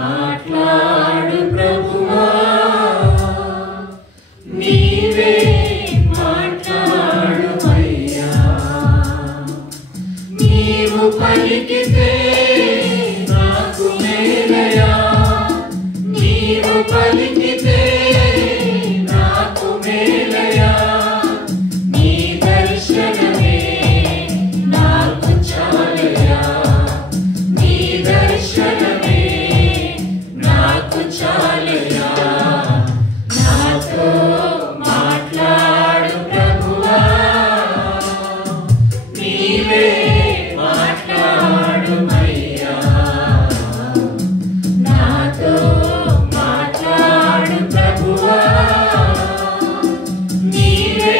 మాట్లాడు ప్రభువా, నీవే మాట్లాడుమయ్యా. నీవు పలికితే నాకు మేలయా, నీవు పలికితే నాకు మేలయా. నీ దర్శనమే నాకు చాలయా, నీ దర్శనమే నాకు చాలయా. నాతో మాట్లాడు ప్రభువా, నీవే మాట్లాడుమయ్యా. నాతో మాట్లాడు ప్రభువా, నీవే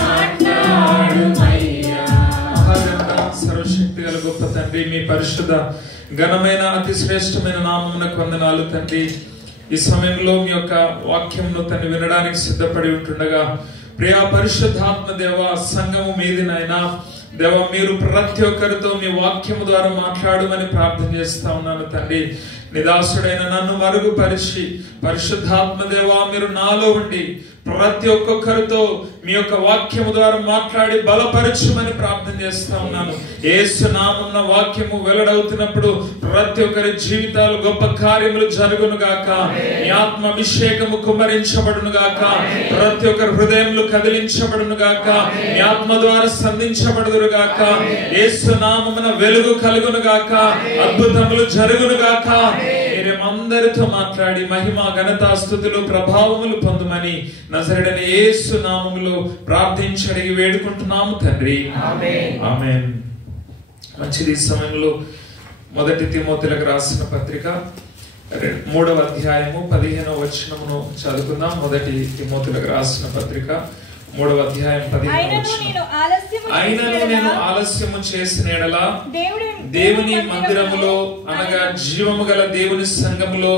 మాట్లాడుమయ్యా. సర్వశక్తి గల గొప్ప తండ్రి, మీ పరిశుద్ధ ఘనమైన అతి శ్రేష్టమైన నామమునకు వందనాలు తండ్రి. ఈ సమయంలో మీ యొక్క వాక్యంను తండ్రి వినడానికి సిద్ధపడి ఉంటుండగా ప్రియా పరిశుద్ధాత్మ దేవ, సంఘము మీది నాయనా దేవ, మీరు ప్రతి ఒక్కరితో మీ వాక్యము ద్వారా మాట్లాడమని ప్రార్థన చేస్తా ఉన్నాను తండ్రి. నిదాసుడైన నన్ను మరుగుపరిచి పరిశుద్ధాత్మ దేవ, మీరు నాలో ఉండి ప్రతి ఒక్కొక్కరితో మీ యొక్క వాక్యము ద్వారా మాట్లాడి బలపరచుమని ప్రార్థన చేస్తా ఉన్నాను. యేసు నామమున వాక్యము వెల్లడవుతున్నప్పుడు ప్రతి ఒక్కరి జీవితాలు గొప్ప కార్యములు జరుగును గాక, మీ ఆత్మ అభిషేకము కుమ్మరించబడును గాక, ప్రతి ఒక్కరి హృదయములు కదిలించబడును గాక, మీ ఆత్మ ద్వారా సంధించబడుదురు గాక, యేసు నామమున వెలుగు కలుగును గాక, అద్భుతములు జరుగును గాక. మీరేమందరితో మాట్లాడి మహిమ ఘనత స్తుతులు ప్రభావములు పొందుమని నజరేయుడైన యేసు నామములో ప్రార్థించి అడిగి వేడుకుంటున్నాము తండ్రి, ఆమేన్. మంచిది. ఈ సమయంలో మొదటి తిమోతిలకు రాసిన పత్రిక 3వ అధ్యాయము 15వ వచనమును చదువుకుందాం. మొదటి తిమోతిలకు రాసిన పత్రిక 3వ అధ్యాయం 15వ వచనం. అయినను నేను ఆలస్యము చేసిన యెడల దేవుని మందిరములో అనగా జీవము గల దేవుని సంఘములో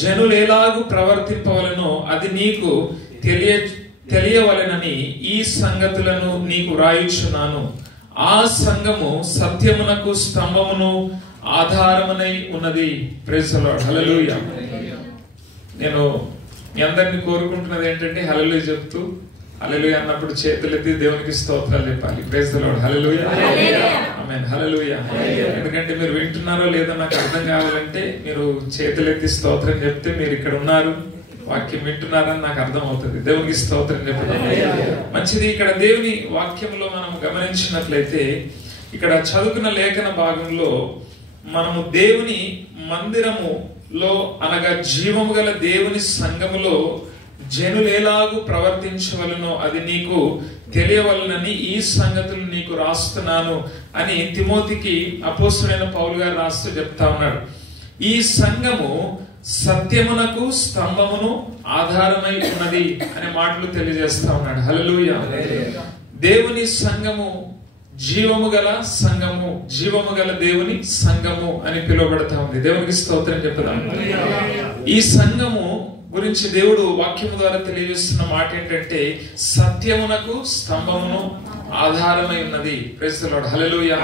జనులేలాగు ప్రవర్తింపవలెనో అది నీకు తెలియవలెనని ఈ సంగతులను నీకు రాయుచున్నాను. ఆ సంఘము సత్యమునకు స్తంభమును ఆధారమునై ఉన్నది. Praise the Lord. హల్లెలూయా. నేను మీ అందరిని కోరుకుంటున్నది ఏంటంటే హల్లెలూయా చెప్తూ హల్లెలూయా అన్నప్పుడు చేతులెత్తి దేవునికి స్తోత్రాలు చెప్పాలి. Praise the Lord. Hallelujah. Amen. Hallelujah. ఎందుకంటే మీరు వింటున్నారో లేదో నాకు అర్థం కావాలంటే మీరు చేతులెత్తి స్తోత్రం చెప్తే మీరు ఇక్కడ ఉన్నారు, వాక్యం వింటున్నారని నాకు అర్థం అవుతుంది. దేవునికి స్తోత్రం చెప్పడం మంచిది. ఇక్కడ దేవుని వాక్యంలో మనం గమనించినట్లయితే ఇక్కడ చదువుకున్న లేఖన భాగంలో మనము దేవుని మందిరములో అనగా జీవము గల దేవుని సంఘములో జనులేలాగు ప్రవర్తించవలనో అది నీకు తెలియవలనని ఈ సంగతులు నీకు రాస్తున్నాను అని తిమోతికి అపోస్తలుడైన పౌలు గారు రాస్తూ చెప్తా ఉన్నాడు. ఈ సంఘము సత్యమునకు స్తంభమును ఆధారమై ఉన్నది అనే మాటలు తెలియజేస్తా ఉన్నాడు. హల్లెలూయా. దేవుని సంఘము జీవము గల సంఘము, జీవము గల దేవుని సంఘము అని పిలువబడతా ఉంది. దేవునికి స్తోత్రం చెప్తాం. ఈ సంఘము గురించి దేవుడు వాక్యము ద్వారా తెలియజేస్తున్న మాట ఏంటంటే సత్యమునకు స్తంభమును ఆధారమై ఉన్నది. Praise the Lord. హల్లెలూయా.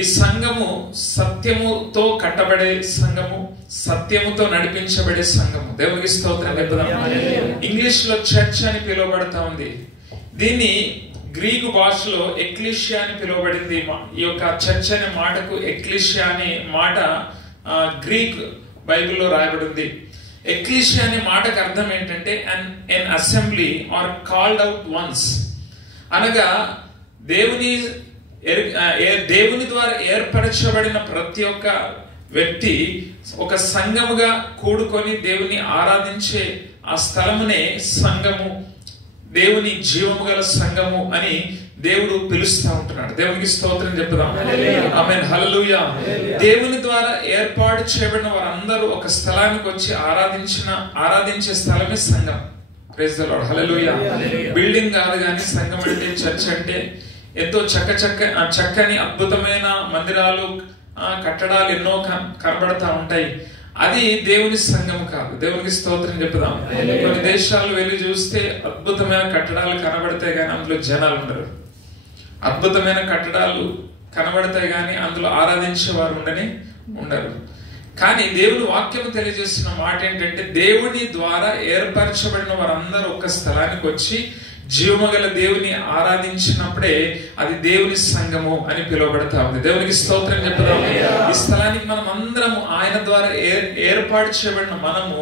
ఈ సంఘము సత్యముతో కట్టబడే సంఘము, సత్యముతో నడిపించబడే సంఘము. దేవునికి స్తోత్రం చెప్తాం. ఇంగ్లీష్ లో చర్చ్ అని పిలువబడతా ఉంది. దీన్ని గ్రీకు భాషలో ఎక్లీషియా అని పిలువబడింది. ఈ యొక్క చర్చ్ అనే మాటకు ఎక్లీషియా అనే మాట గ్రీక్ బైబిల్లో రాయబడింది. ఎక్లీషియా అనే మాటకు అర్థం ఏంటంటే an assembly or called out ones, అనగా దేవుని ద్వారా ఏర్పరచబడిన ప్రతి ఒక్క వ్యక్తి ఒక సంఘముగా కూడుకొని దేవుని ఆరాధించే ఆ స్థలమునే సంఘము, దేవుని జీవము గల సంఘము అని దేవుడు పిలుస్తా ఉంటున్నాడు. దేవునికి స్తోత్రం చెప్తాం. ఆమేన్. హల్లెలూయా. దేవుని ద్వారా ఏర్పాటు చేయబడిన వారందరూ ఒక స్థలానికి వచ్చి ఆరాధించే స్థలమే సంఘం. Praise the Lord. Hallelujah. Building కాదు కానీ సంఘం అంటే, చర్చ్ అంటే ఎంతో చక్కని అద్భుతమైన మందిరాలు, కట్టడాలు ఎన్నో కనబడతా ఉంటాయి. అది దేవుని సంఘం కాదు. దేవునికి స్తోత్రం చెప్తాం. కొన్ని దేశాలు వెళ్ళి చూస్తే అద్భుతమైన కట్టడాలు కనబడతాయి కానీ అందులో జనాలు ఉండరు. అద్భుతమైన కట్టడాలు కనబడతాయి కానీ అందులో ఆరాధించే వారు ఉండరు. కానీ దేవుని వాక్యం తెలియజేస్తున్న మాట ఏంటంటే దేవుని ద్వారా ఏర్పరచబడిన వారందరూ ఒక స్థలానికి వచ్చి జీవమగల దేవుని ఆరాధించినప్పుడే అది దేవుని సంఘము అని పిలువబడతా ఉంది. దేవునికి స్తోత్రం చెప్తాము. ఈ స్థలానికి మనం అందరము ఆయన ద్వారా ఏర్పాటు చేయబడిన మనము,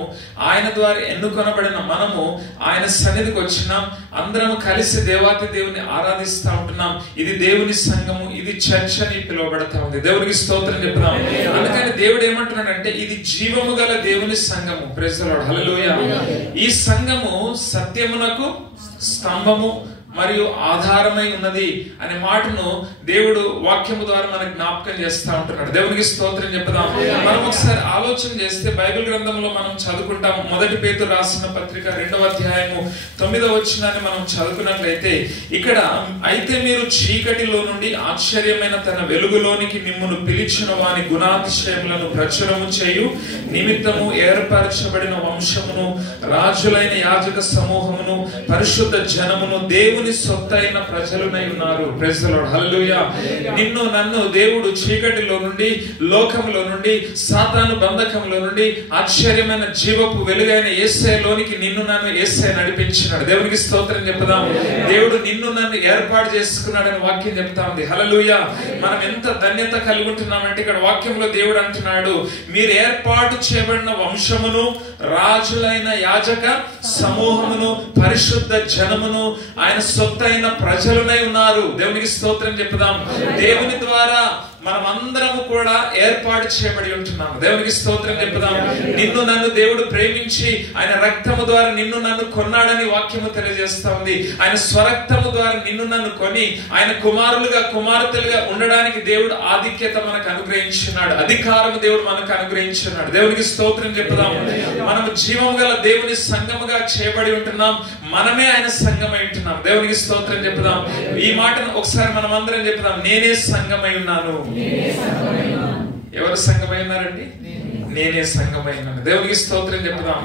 ఆయన ద్వారా ఎన్నుకొనబడిన మనము ఆయన సన్నిధికి వచ్చినాం. అందరము కలిసి దేవాతి దేవుని ఆరాధిస్తా ఉంటున్నాం. ఇది దేవుని సంఘము, ఇది చర్చ్ అని పిలువబడతా ఉంది. దేవునికి స్తోత్రం చెప్తాం. అందుకని దేవుడు ఏమంటున్నాడంటే ఇది జీవము గల దేవుని సంఘము. Praise the Lord, hallelujah. ఈ సంఘము సత్యమునకు స్తంభము మరియు ఆధారమై ఉన్నది అనే మాటను దేవుడు వాక్యము ద్వారా మనకు జ్ఞాపకం చేస్తా ఉంటున్నాడు. దేవునికి స్తోత్రం చెప్పుదాం. మనం ఒకసారి ఆలోచన చేస్తే బైబిల్ గ్రంథంలో మనం చదువుకుంటాం. 1 పేతురు రాసిన పత్రిక 2వ అధ్యాయము 9వ వచనాన్ని మనం చదువుకున్నట్లయితే ఇక్కడ అయితే మీరు చీకటిలో నుండి ఆశ్చర్యమైన తన వెలుగులోనికి మిమ్మును పిలిచిన వాని గుణాతిశయములను ప్రచురము చేయు నిమిత్తము ఏర్పరచబడిన వంశమును, రాజులైన యాజక సమూహమును, పరిశుద్ధ జనమును, దేవుని సొత్తైన ప్రజలునై ఉన్నారు. ప్రైజ్ ది లార్డ్, హల్లెలూయా. నిన్ను నన్ను దేవుడు చీకటిలో నుండి, లోకములో నుండి, సాతాను బంధకంలో నుండి ఆశ్చర్యమైన జీవపు వెలుగైన యేసయ్యలోనికి నిన్ను నన్ను యేసయ్య నడిపించినాడు. దేవునికి స్తోత్రం చెప్పుదాం. దేవుడు నిన్ను నన్ను ఏర్పాటు చేసుకున్నాడని వాక్యం చెప్తా ఉంది. హల్లెలూయా. మనం ఎంత ధన్యత కలిగి ఉంటున్నామంటే ఇక్కడ వాక్యంలో దేవుడు అంటున్నాడు, మీరు ఏర్పాటు చేయబడిన వంశమును, రాజులైన యాజక సమూహమును, పరిశుద్ధ జనమును, ఆయన సొత్తైన ప్రజలునై ఉన్నారు. దేవునికి స్తోత్రం చెప్పుదాం. దేవుని ద్వారా మనం అందరము కూడా ఏర్పాటు చేయబడి ఉంటున్నాము. దేవునికి స్తోత్రం చెప్పుదాం. నిన్ను నన్ను దేవుడు ప్రేమించి ఆయన రక్తము ద్వారా నిన్ను నన్ను కొన్నాడని వాక్యము తెలియజేస్తా ఉంది. ఆయన స్వరక్తము ద్వారా నిన్ను నన్ను కొని ఆయన కుమారులుగా, కుమార్తెలుగా ఉండడానికి దేవుడు ఆధిక్యత మనకు అనుగ్రహించున్నాడు. అధికారము దేవుడు మనకు అనుగ్రహించున్నాడు. దేవునికి స్తోత్రం చెప్పుదాం. మనము జీవము గల దేవుని సంఘముగా చేయబడి ఉంటున్నాం. మనమే ఆయన సంఘమై ఉంటున్నాం. దేవునికి స్తోత్రం చెప్పుదాం. ఈ మాటను ఒకసారి మనం అందరం చెప్పుదాం. నేనే సంఘమై ఉన్నాను. ఎవరు సంఘమై ఉన్నారండి? నేనే సంఘమై ఉన్నాను. దేవునికి స్తోత్రం చెప్పుదాం.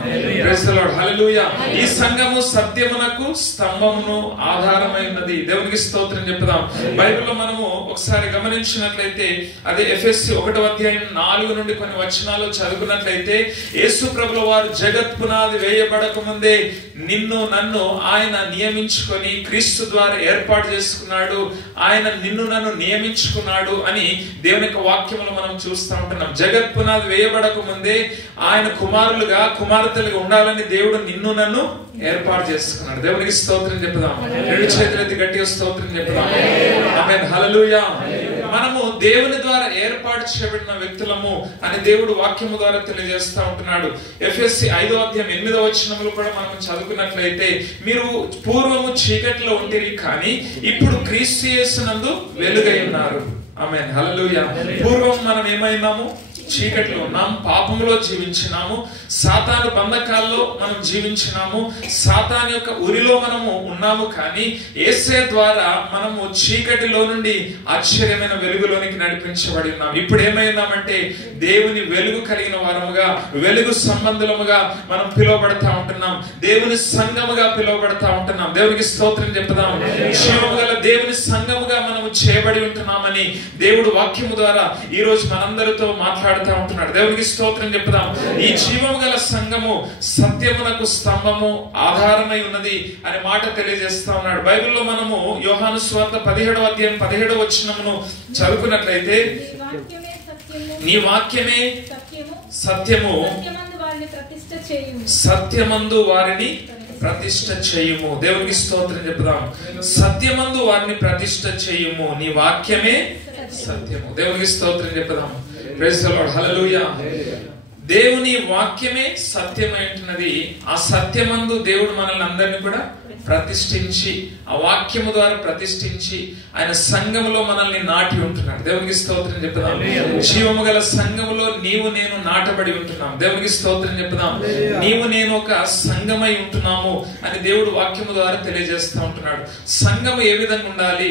Praise the Lord, hallelujah. ఈ సంఘము సత్యమునకు స్తంభమును ఆధారమై ఉన్నది. దేవునికి స్తోత్రం చెప్పుదాం. బైబిల్లో మనము ఒకసారి గమనించినట్లయితే అదే ఎఫెసీ 1వ అధ్యాయం 4 నుండి కొన్ని వచనాలు చదువుకున్నట్లయితే యేసు ప్రభుల వారు జగత్ పునాది వేయబడక ముందే నిన్ను నన్ను ఆయన నియమించుకొని క్రీస్తు ద్వారా ఏర్పాటు చేసుకున్నాడు. ఆయన నిన్ను నన్ను నియమించుకున్నాడు అని దేవుని యొక్క వాక్యములో మనం చూస్తూ ఉంటున్నాం. జగత్ పునాది వేయబడక ముందే ఆయన కుమారులుగా, కుమార్తెలుగా ఉండాలని దేవుడు నిన్ను నన్ను ఏర్పాటు చేసుకున్నాడు. దేవునికి స్తోత్రం చెప్పుదాం. 2 చేతులెత్తి గట్టిగా స్తోత్రం చెప్పుదాం. ఆమేన్, హల్లెలూయా. మనము దేవుని ద్వారా ఏర్పాటు చేయబడిన వ్యక్తులము అని దేవుడు వాక్యము ద్వారా తెలియజేస్తా ఉంటున్నాడు. ఎఫెసీ 5వ అధ్యాయం 8వ వచనంలో కూడా మనం చదువుకున్నట్లయితే మీరు పూర్వము చీకటిలో ఉంటిరి కానీ ఇప్పుడు క్రీస్తు యేసునందు వెలుగై ఉన్నారు. ఆమేన్, హల్లెలూయా. పూర్వం మనం ఏమైనాము? చీకటిలో ఉన్నాం, పాపంలో జీవించినాము, సాతాను బంధకాల్లో మనం జీవించినాము, సాతాను యొక్క ఉరిలో మనము ఉన్నాము. కానీ యేసయ్య ద్వారా మనము చీకటిలో నుండి ఆశ్చర్యమైన వెలుగులోనికి నడిపించబడి ఉన్నాం. ఇప్పుడు ఏమైనామంటే దేవుని వెలుగు కలిగిన వారముగా, వెలుగు సంబంధులముగా మనం పిలువబడతా ఉంటున్నాం. దేవుని సంఘముగా పిలువబడతా ఉంటున్నాం. దేవునికి స్తోత్రం చెప్పుదాం. జీవము గల దేవుని సంఘముగా మనము చేయబడి ఉంటున్నామని దేవుడు వాక్యము ద్వారా ఈ రోజు మనందరితో మాట్లాడుతూ ఉంటున్నాడు. దేవునికి స్తోత్రం చెప్పుదాం. ఈ జీవము గల సంఘము సత్యమునకు స్తంభము ఆధారమై ఉన్నది అనే మాట తెలియజేస్తా ఉన్నాడు. బైబిల్లో మనము యోహాను సువార్త 17వ అధ్యాయం 17వ వచనమును చదువుకున్నట్లయితే నీ వాక్యమే సత్యము, సత్యమందు వారిని ప్రతిష్ఠ చేయుము. దేవునికి స్తోత్రం చెప్పుదాం. సత్యమందు వారిని ప్రతిష్ఠ చేయుము. నీ వాక్యమే సత్యము. దేవునికి స్తోత్రం చెప్పుదాం. Praise the Lord, hallelujah. దేవుని వాక్యమే సత్యమైనది. ఆ సత్యమందు దేవుడు మనల్ని అందరినీ కూడా ప్రతిష్ఠించి, ఆ వాక్యము ద్వారా ప్రతిష్ఠించి ఆయన సంఘములో మనల్ని నాటి ఉంటున్నాడు. దేవునికి స్తోత్రం చెప్పుదాం. జీవము గల సంఘములో నీవు నేను నాటబడి ఉంటున్నాం. దేవునికి స్తోత్రం చెప్పుదాం. నీవు నేను ఒక సంఘమై ఉంటున్నాము అని దేవుడు వాక్యము ద్వారా తెలియజేస్తూ ఉంటున్నాడు. సంఘము ఏ విధంగా ఉండాలి,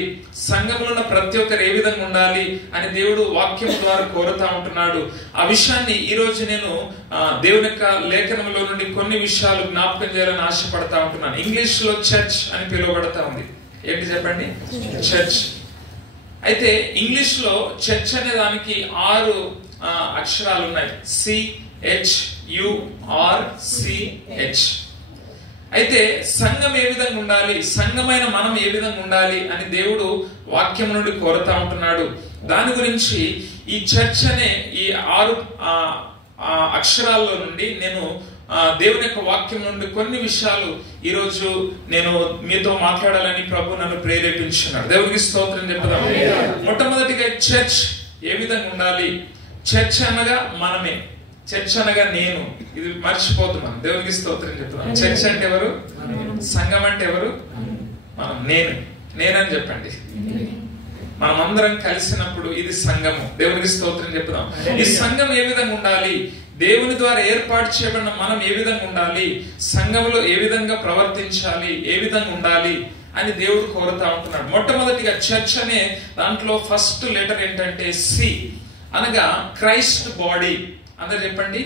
సంఘములో ఉన్న ప్రతి ఒక్కరు ఏ విధంగా ఉండాలి అని దేవుడు వాక్యము ద్వారా కోరుతా ఉంటున్నాడు. ఆ విషయాన్ని ఈ రోజు నేను దేవుని యొక్క లేఖనంలో నుండి కొన్ని విషయాలు జ్ఞాపకం చేయాలని ఆశపడతా ఉంటున్నాను. ఇంగ్లీష్ లో చర్చ్ అని పిలువబడతా ఉంది. ఏంటి చెప్పండి? చర్చ్. అయితే ఇంగ్లీష్ లో చర్చ్ అనే దానికి 6 అక్షరాలు ఉన్నాయి, CHURCH. అయితే సంఘం ఏ విధంగా ఉండాలి, సంఘమైన మనం ఏ విధంగా ఉండాలి అని దేవుడు వాక్యం నుండి కోరుతా ఉంటున్నాడు. దాని గురించి ఈ చర్చ్ అనే ఈ 6 అక్షరాల్లో నుండి నేను దేవుని యొక్క వాక్యం నుండి కొన్ని విషయాలు ఈరోజు నేను మీతో మాట్లాడాలని ప్రభు నన్ను ప్రేరేపించున్నాడు. దేవునికి స్తోత్రం చెప్తాం. మొట్టమొదటిగా చర్చ్ ఏ విధంగా ఉండాలి. చర్చ్ అనగా మనమే, చర్చ్ అనగా నేను. ఇది మర్చిపోతున్నాం. దేవునికి స్తోత్రం చెప్తున్నాం. చర్చ్ అంటే ఎవరు, సంఘం అంటే ఎవరు, మనం. నేనని చెప్పండి. మనమందరం కలిసినప్పుడు ఇది సంఘము. దేవునికి స్తోత్రం చెప్తాం. ఈ సంఘం ఏ విధంగా ఉండాలి, దేవుని ద్వారా ఏర్పాటు చేయబడిన మనం ఏ విధంగా ఉండాలి, సంఘంలో ఏ విధంగా ప్రవర్తించాలి, ఏ విధంగా ఉండాలి అని దేవుడు కోరుతా ఉంటున్నాడు. మొట్టమొదటిగా చర్చ్ అనే దాంట్లో ఫస్ట్ లెటర్ ఏంటంటే C అనగా క్రైస్ట్ బాడీ. అందరు చెప్పండి,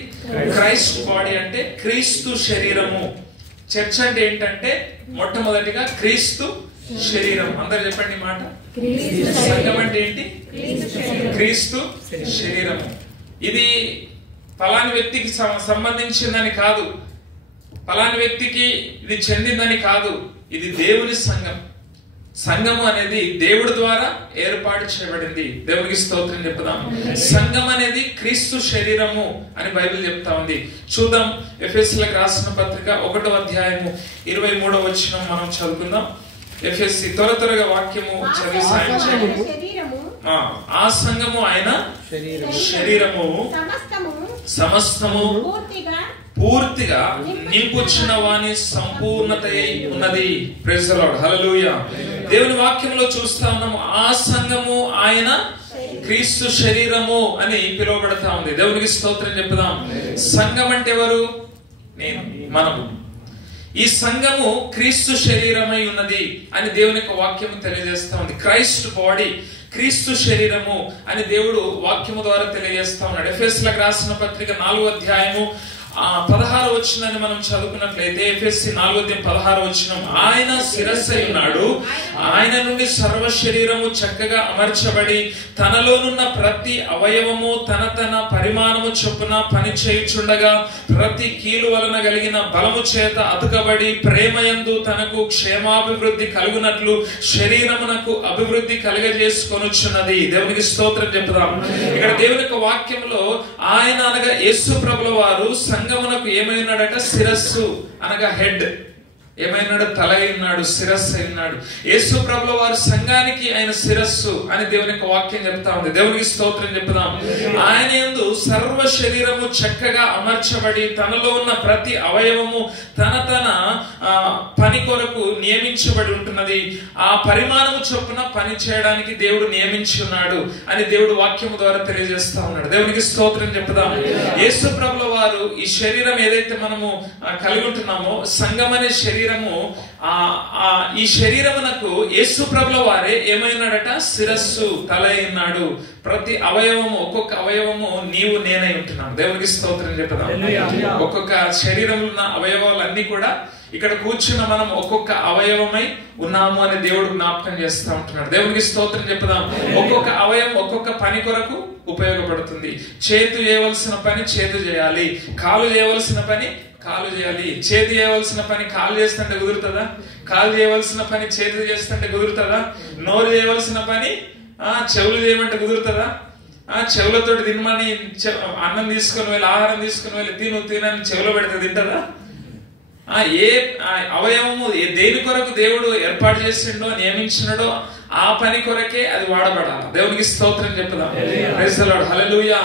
క్రైస్ట్ బాడీ అంటే క్రీస్తు శరీరము. చర్చ్ అంటే ఏంటంటే మొట్టమొదటిగా క్రీస్తు శరీరం. అందరు చెప్పండి మాట. సంఘం అంటే ఏంటి, క్రీస్తు శరీరము. ఇది ఫలాని వ్యక్తికి సంబంధించిందని కాదు, ఫలాని వ్యక్తికి ఇది చెందిందని కాదు. ఇది దేవుని సంఘం. సంఘము అనేది దేవుడి ద్వారా ఏర్పాటు చేయబడింది. దేవునికి స్తోత్రం చెప్తాం. సంఘం అనేది క్రీస్తు శరీరము అని బైబిల్ చెప్తా ఉంది. చూద్దాం. ఎఫెసీయులకు రాసిన పత్రిక 1వ అధ్యాయము 23వ వచనం మనం చదువుకుందాం. ఎఫెసీ త్వరగా వాక్యము చదివి సాయం చేయండి. ఆ సంఘము ఆయన శరీరము సమస్తము పూర్తిగా నింపుచున్న వాని సంపూర్ణత ఉన్నది. Praise the Lord. హల్లెలూయా. దేవుని వాక్యంలో చూస్తా ఉన్నాము, ఆ సంఘము ఆయన క్రీస్తు శరీరము అని పిలువబడతా ఉంది. దేవునికి స్తోత్రం చెప్పుదాం. సంఘం అంటే ఎవరు, నేను, మనము. ఈ సంఘము క్రీస్తు శరీరమై ఉన్నది అని దేవుని యొక్క వాక్యము తెలియజేస్తా ఉంది. క్రైస్ట్ బాడీ, క్రీస్తు శరీరము అని దేవుడు వాక్యము ద్వారా తెలియజేస్తా ఉన్నాడు. ఎఫెసీయులకు రాసిన పత్రిక 4వ అధ్యాయము 16వ వచనాన్ని మనం చదువుకున్నట్లయితే, ఎఫెసీ 4:16 వచనం, ఆయన శిరస్సై ఉన్నాడు, ఆయన నుండి సర్వ శరీరము చక్కగా అమర్చబడి తనలోనున్న ప్రతి అవయవము తన పరిమాణము చొప్పున పని చేయుచుండగా ప్రతి కీలు వలన కలిగిన బలము చేత అతుకబడి ప్రేమయందు తనకు క్షేమాభివృద్ధి కలుగునట్లు శరీరమునకు అభివృద్ధి కలుగజేసుకొనుచున్నది. దేవునికి స్తోత్రం చెప్తాం. ఇక్కడ దేవుని యొక్క వాక్యంలో ఆయన అనగా యేసు ప్రభుల వారు సంఘమునకు ఏమై ఉన్నాడట, శిరస్సు అనగా హెడ్. ఏమైనాడు, తల ఉన్నాడు, శిరస్సు అయినాడు. యేసు ప్రభుల వారు సంఘానికి ఆయన శిరస్సు అని దేవుని యొక్క వాక్యం చెప్తా ఉంది. దేవునికి స్తోత్రం చెప్తాం. ఆయన యందు సర్వ శరీరము చక్కగా అమర్చబడి తనలో ఉన్న ప్రతి అవయవము తన పని కొరకు నియమించబడి ఉంటున్నది. ఆ పరిమాణము చొప్పున పని చేయడానికి దేవుడు నియమించి ఉన్నాడు అని దేవుడు వాక్యము ద్వారా తెలియజేస్తా ఉన్నాడు. దేవునికి స్తోత్రం చెప్తాం. యేసు ప్రభుల వారు ఈ శరీరం ఏదైతే మనము కలిగి ఉంటున్నామో, సంఘం అనే శరీరము, ఈ శరీరమునకు యేసు ప్రభుల వారే ఏమైనాడట, శిరస్సు, తల అయినాడు. ప్రతి అవయవము, ఒక్కొక్క అవయవము నీవు నేనై ఉంటున్నాను. దేవునికి స్తోత్రం చెప్తాం. ఒక్కొక్క శరీరంలో ఉన్న అవయవాలన్నీ కూడా ఇక్కడ కూర్చున్న మనం ఒక్కొక్క అవయవమై ఉన్నాము అని దేవుడు జ్ఞాపకం చేస్తూ ఉంటున్నాడు. దేవునికి స్తోత్రం చెప్తాం. ఒక్కొక్క అవయవం ఒక్కొక్క పని కొరకు ఉపయోగపడుతుంది. చేతు చేయవలసిన పని చేతు చేయాలి, కాలు చేయవలసిన పని కాలు చేయాలి. చేతి చేయవలసిన పని కాలు చేస్తుంటే కుదురుతుందా? కాలు చేయవలసిన పని చేతి చేస్తుంటే కుదురుతుందా? నోరు చేయవలసిన పని చెవులు చేయమంటే కుదురుతుందా? చెవులతో తినమని అన్నం తీసుకుని వెళ్ళి, ఆహారం తీసుకుని వెళ్ళి తినని చెవులో పెడితే తింటదా? ఏ అవయవము దేని కొరకు దేవుడు ఏర్పాటు చేసిండో, నియమించినడో ఆ పని కొరకే అది వాడబడాలి. దేవునికి స్తోత్రం చెప్తాం. Praise the Lord. హల్లెలూయా.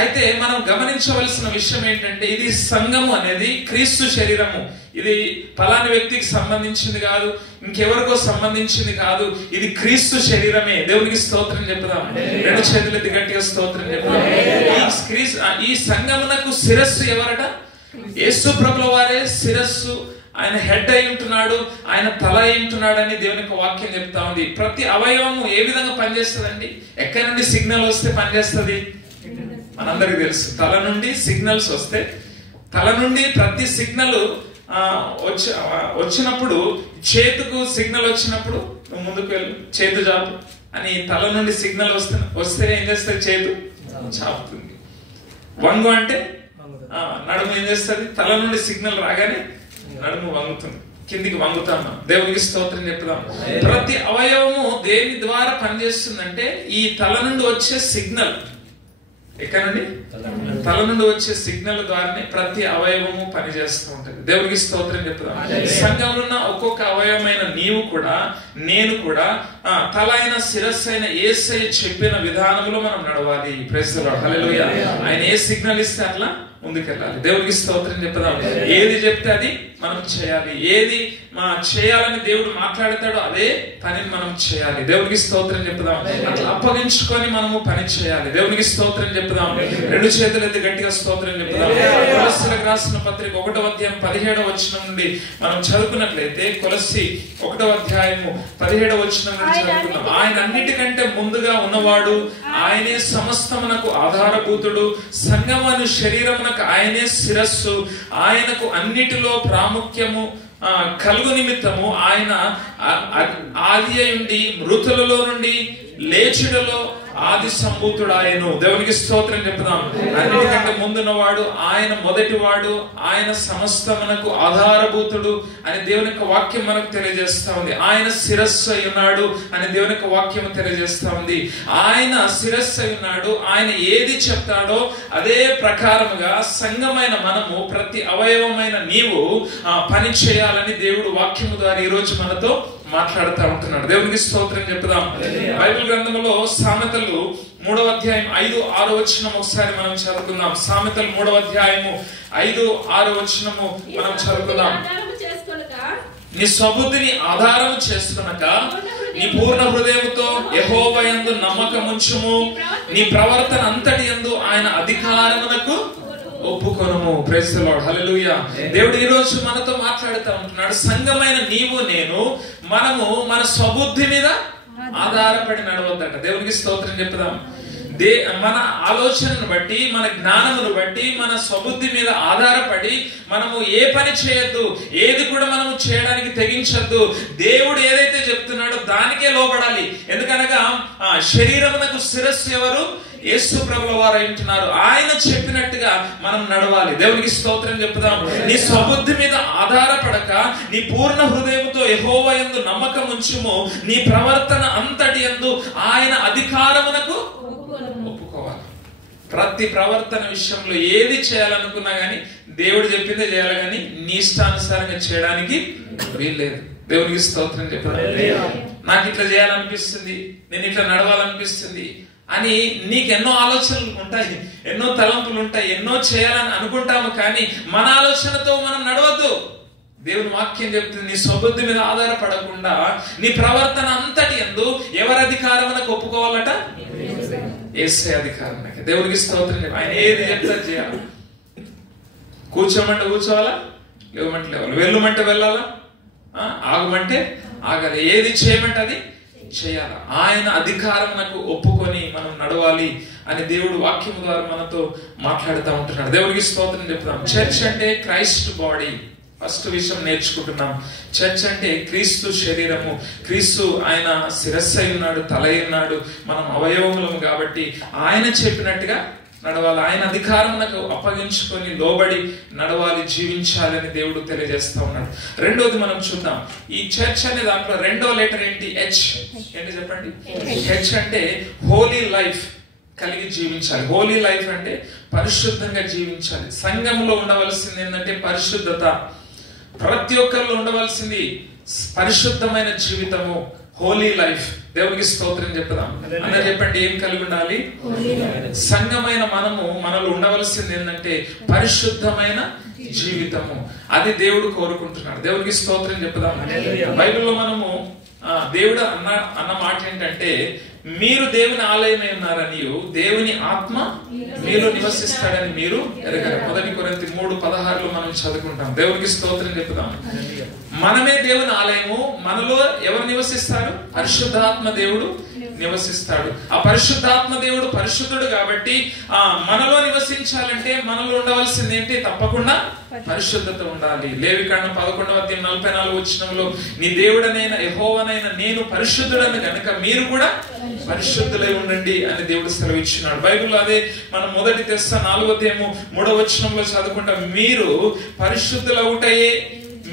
అయితే మనం గమనించవలసిన విషయం ఏంటంటే, ఇది సంఘము అనేది క్రీస్తు శరీరము. ఇది ఫలాని వ్యక్తికి సంబంధించింది కాదు, ఇంకెవరికో సంబంధించింది కాదు. ఇది క్రీస్తు శరీరమే. దేవునికి స్తోత్రం చెప్తాం. రెండు చేతులెత్తి గట్టిగా స్తోత్రం చెప్తాం. ఈ సంఘమునకు శిరస్సు ఎవరట? యేసు ప్రభుల వారే శిరస్సు. ఆయన హెడ్ అయి ఉంటున్నాడు, ఆయన తల అయి ఉంటున్నాడు అని దేవుని యొక్క వాక్యం చెప్తా ఉంది. ప్రతి అవయవము ఏ విధంగా పనిచేస్తుందండి? ఎక్కడి నుండి సిగ్నల్ వస్తే పనిచేస్తుంది మనందరికి తెలుసు. తల నుండి సిగ్నల్స్ వస్తే, తల నుండి ప్రతి సిగ్నల్ వచ్చినప్పుడు, చేతుకు సిగ్నల్ వచ్చినప్పుడు నువ్వు ముందుకు వెళ్ళు, చేతు చాపు అని తల నుండి సిగ్నల్ వస్తే ఏం చేస్తుంది? చేతు చాపుతుంది. వంగు అంటే నడుము ఏం చేస్తుంది? తల నుండి సిగ్నల్ రాగానే నడుము వంగుతుంది, కిందికి వంగుతాం. దేవునికి స్తోత్రం చెప్తాం. ప్రతి అవయవము దేని ద్వారా పనిచేస్తుందంటే ఈ తల నుండి వచ్చే సిగ్నల్. ఎక్కడ నుండి? తల నుండి వచ్చే సిగ్నల్ ద్వారానే ప్రతి అవయవము పనిచేస్తూ ఉంటది. దేవునికి స్తోత్రం చెప్తాం. సంఘంలో ఉన్న ఒక్కొక్క అవయవమైన నీవు కూడా, నేను కూడా తల అయిన శిరస్సు అయిన యేసయ్య చెప్పిన విధానంలో మనం నడవాలి. ప్రైజ్ ది లార్డ్, హల్లెలూయా. ఆయన ఏ సిగ్నల్ ఇస్తే అట్లా ముందుకెళ్ళాలి. దేవునికి స్తోత్రం చెప్తాం. ఏది చెప్తే అది మనం చేయాలి. ఏది చేయాలని దేవుడు మాట్లాడతాడో అదే పనిని మనం చేయాలి. దేవునికి స్తోత్రం చెప్తాం. అట్లా అప్పగించుకొని మనము పని చేయాలి. దేవునికి స్తోత్రం చెప్తాం. రెండు చేతులు ఎత్తి గట్టిగా స్తోత్రం చెప్తాం. కొలస్సీలకు రాసిన పత్రిక 1వ అధ్యాయం 17వ వచనం నుండి మనం చదువుకున్నట్లయితే, కొలస్సీ 1వ అధ్యాయము 17వ వచనం నుండి చదువుకున్నాం. ఆయన అన్నిటికంటే ముందుగా ఉన్నవాడు, ఆయనే సమస్తమునకు ఆధారభూతుడు, సంఘమను శరీరమునకు ఆయనే శిరస్సు, ఆయనకు అన్నిటిలో ప్రాముఖ్యము కలుగు నిమిత్తము ఆయన ఆది అయుండి మృతులలో నుండి లేచుటలో ఆది సంభూతుడు ఆయను. దేవునికి స్తోత్రం చెప్తాం. అన్నిటికంటే ముందున్నవాడు, ఆయన మొదటివాడు, ఆయన సమస్తమునకు ఆధారభూతుడు అని దేవుని యొక్క వాక్యం మనకు తెలియజేస్తా ఉంది. ఆయన శిరస్సు అయి ఉన్నాడు అని దేవుని యొక్క వాక్యం తెలియజేస్తా ఉంది. ఆయన శిరస్సు అయి ఉన్నాడు. ఆయన ఏది చెప్తాడో అదే ప్రకారముగా సంఘమైన మనము, ప్రతి అవయవమైన నీవు పని చేయాలని దేవుడు వాక్యము ద్వారా ఈ రోజు మనతో మాట్లాడుతూ ఉంటున్నాడు. దేవునికి స్తోత్రం చెప్తాం. బైబిల్ గ్రంథంలో సామెతలు 3వ అధ్యాయం 5-6 వచనం ఒకసారి మనం చదువుకుందాం. సామెతలు 3వ అధ్యాయము 5-6 వచనము మనం చదువుకుందాం. నీ స్వబుద్ధిని ఆధారము చేసుకొనక నీ పూర్ణ హృదయముతో యెహోవా యందు నమ్మకముంచుము, నీ ప్రవర్తన అంతటి యందు ఆయన అధికారమునకు ఒప్పుకొనుము. ప్రైజ్ ది లార్డ్, హల్లెలూయా. దేవుడు ఈ రోజు మనతో మాట్లాడుతూ ఉంటున్నాడు. సంఘమైన నీవు నేను మనము మన స్వబుద్ధి మీద ఆధారపడి నడవద్దట. దేవునికి స్తోత్రం చెప్తాం. మన ఆలోచనను బట్టి, మన జ్ఞానమును బట్టి, మన స్వబుద్ధి మీద ఆధారపడి మనము ఏ పని చేయొద్దు, ఏది కూడా మనము చేయడానికి తెగించొద్దు. దేవుడు ఏదైతే చెప్తున్నాడో దానికే లోబడాలి. ఎందుకనగా శరీరమునకు శిరస్సు ఎవరు? యేసు ప్రభుల వారు అంటున్నారు. ఆయన చెప్పినట్టుగా మనం నడవాలి. దేవునికి స్తోత్రం చెప్తాం. నీ స్వబుద్ధి మీద ఆధారపడక నీ పూర్ణ హృదయముతో యెహోవా యందు నమ్మకం ఉంచుము, నీ ప్రవర్తన అంతటి యందు ఆయన అధికారమునకు ఒప్పుకోవాలి. ప్రతి ప్రవర్తన విషయంలో ఏది చేయాలనుకున్నా గానీ దేవుడు చెప్పిందే చేయాలి, కానీ నీ ఇష్టానుసారంగా చేయడానికి వీల్లేదు. దేవునికి స్తోత్రం చెప్తాం. నాకు ఇట్లా చేయాలనిపిస్తుంది, నేను ఇట్లా నడవాలనిపిస్తుంది అని నీకు ఎన్నో ఆలోచనలు ఉంటాయి, ఎన్నో తలంపులు ఉంటాయి, ఎన్నో చేయాలని అనుకుంటాము. కానీ మన ఆలోచనతో మనం నడవద్దు. దేవుని వాక్యం చెప్తుంది, నీ స్వబుద్ధి మీద ఆధారపడకుండా నీ ప్రవర్తన అంతటి యందు ఎవరి అధికారమునకు ఒప్పుకోవాలట? యేసయ్య అధికారమునకు. దేవునికి స్తోత్రం. ఆయన ఏది చెప్తారు చేయాలి. కూర్చోమంటే కూర్చోవాలా, లేవమంటే లేవాలి, వెళ్ళమంటే వెళ్ళాలా, ఆగమంటే ఆగాలి, ఏది చేయమంటే అది చేయాలి. ఆయన అధికారమునకు ఒప్పుకొని మనం నడవాలి అని దేవుడు వాక్యం ద్వారా మనతో మాట్లాడుతూ ఉంటున్నాడు. దేవుడికి స్తోత్రం చెప్తాం. చర్చ్ అంటే క్రైస్ట్ బాడీ. ఫస్ట్ విషయం నేర్చుకుంటున్నాం. చర్చ్ అంటే క్రీస్తు శరీరము. క్రీస్తు ఆయన శిరస్సు అయి ఉన్నాడు, తల అయి ఉన్నాడు, మనం అవయవములము కాబట్టి ఆయన చెప్పినట్టుగా నడవాలి. ఆయన అధికారమునకు అప్పగించుకొని లోబడి నడవాలి, జీవించాలని దేవుడు తెలియజేస్తా ఉన్నాడు. రెండోది మనం చూద్దాం. ఈ చర్చ్ అనే దాంట్లో రెండో లెటర్ ఏంటి? హెచ్. ఏంటి చెప్పండి? హెచ్ అంటే హోలీ లైఫ్ కలిగి జీవించాలి. హోలీ లైఫ్ అంటే పరిశుద్ధంగా జీవించాలి. సంఘంలో ఉండవలసింది ఏంటంటే పరిశుద్ధత. ప్రతి ఒక్కరిలో ఉండవలసింది పరిశుద్ధమైన జీవితము, హోలీ లైఫ్. దేవునికి స్తోత్రం చెప్తాం. అందరూ చెప్పండి, ఏం కలిగి ఉండాలి? సంఘమైన మనలో ఉండవలసింది ఏంటంటే పరిశుద్ధమైన జీవితము. అది దేవుడు కోరుకుంటున్నాడు. దేవునికి స్తోత్రం చెప్తాం. బైబిల్లో మనము దేవుడు అన్న మాట ఏంటంటే, మీరు దేవుని ఆలయమై ఉన్నారని, దేవుని ఆత్మ మీలో నివసిస్తాడని మీరు ఎరగరు. 1 కొరింథీ 3:16 మనం చదువుకుంటాం. దేవునికి స్తోత్రం చెప్తాం. మనమే దేవుని ఆలయము. మనలో ఎవరు నివసిస్తారు? పరిశుద్ధాత్మ దేవుడు నివసిస్తాడు. ఆ పరిశుద్ధాత్మ దేవుడు పరిశుద్ధుడు కాబట్టి మనలో నివసించాలంటే మనలో ఉండవలసింది ఏంటి? తప్పకుండా పరిశుద్ధత ఉండాలి. లేవికాండం 11వ అధ్యాయం 44వ వచనంలో నీ దేవుడనైన యెహోవానైన నేను పరిశుద్ధుడని గనుక మీరు కూడా పరిశుద్ధులై ఉండండి అని దేవుడు సెలవిచ్చినాడు. బైబిల్లో అదే మనం 1 తెస్స 4:3 చదువుకుంటాం. మీరు పరిశుద్ధులవుటయే,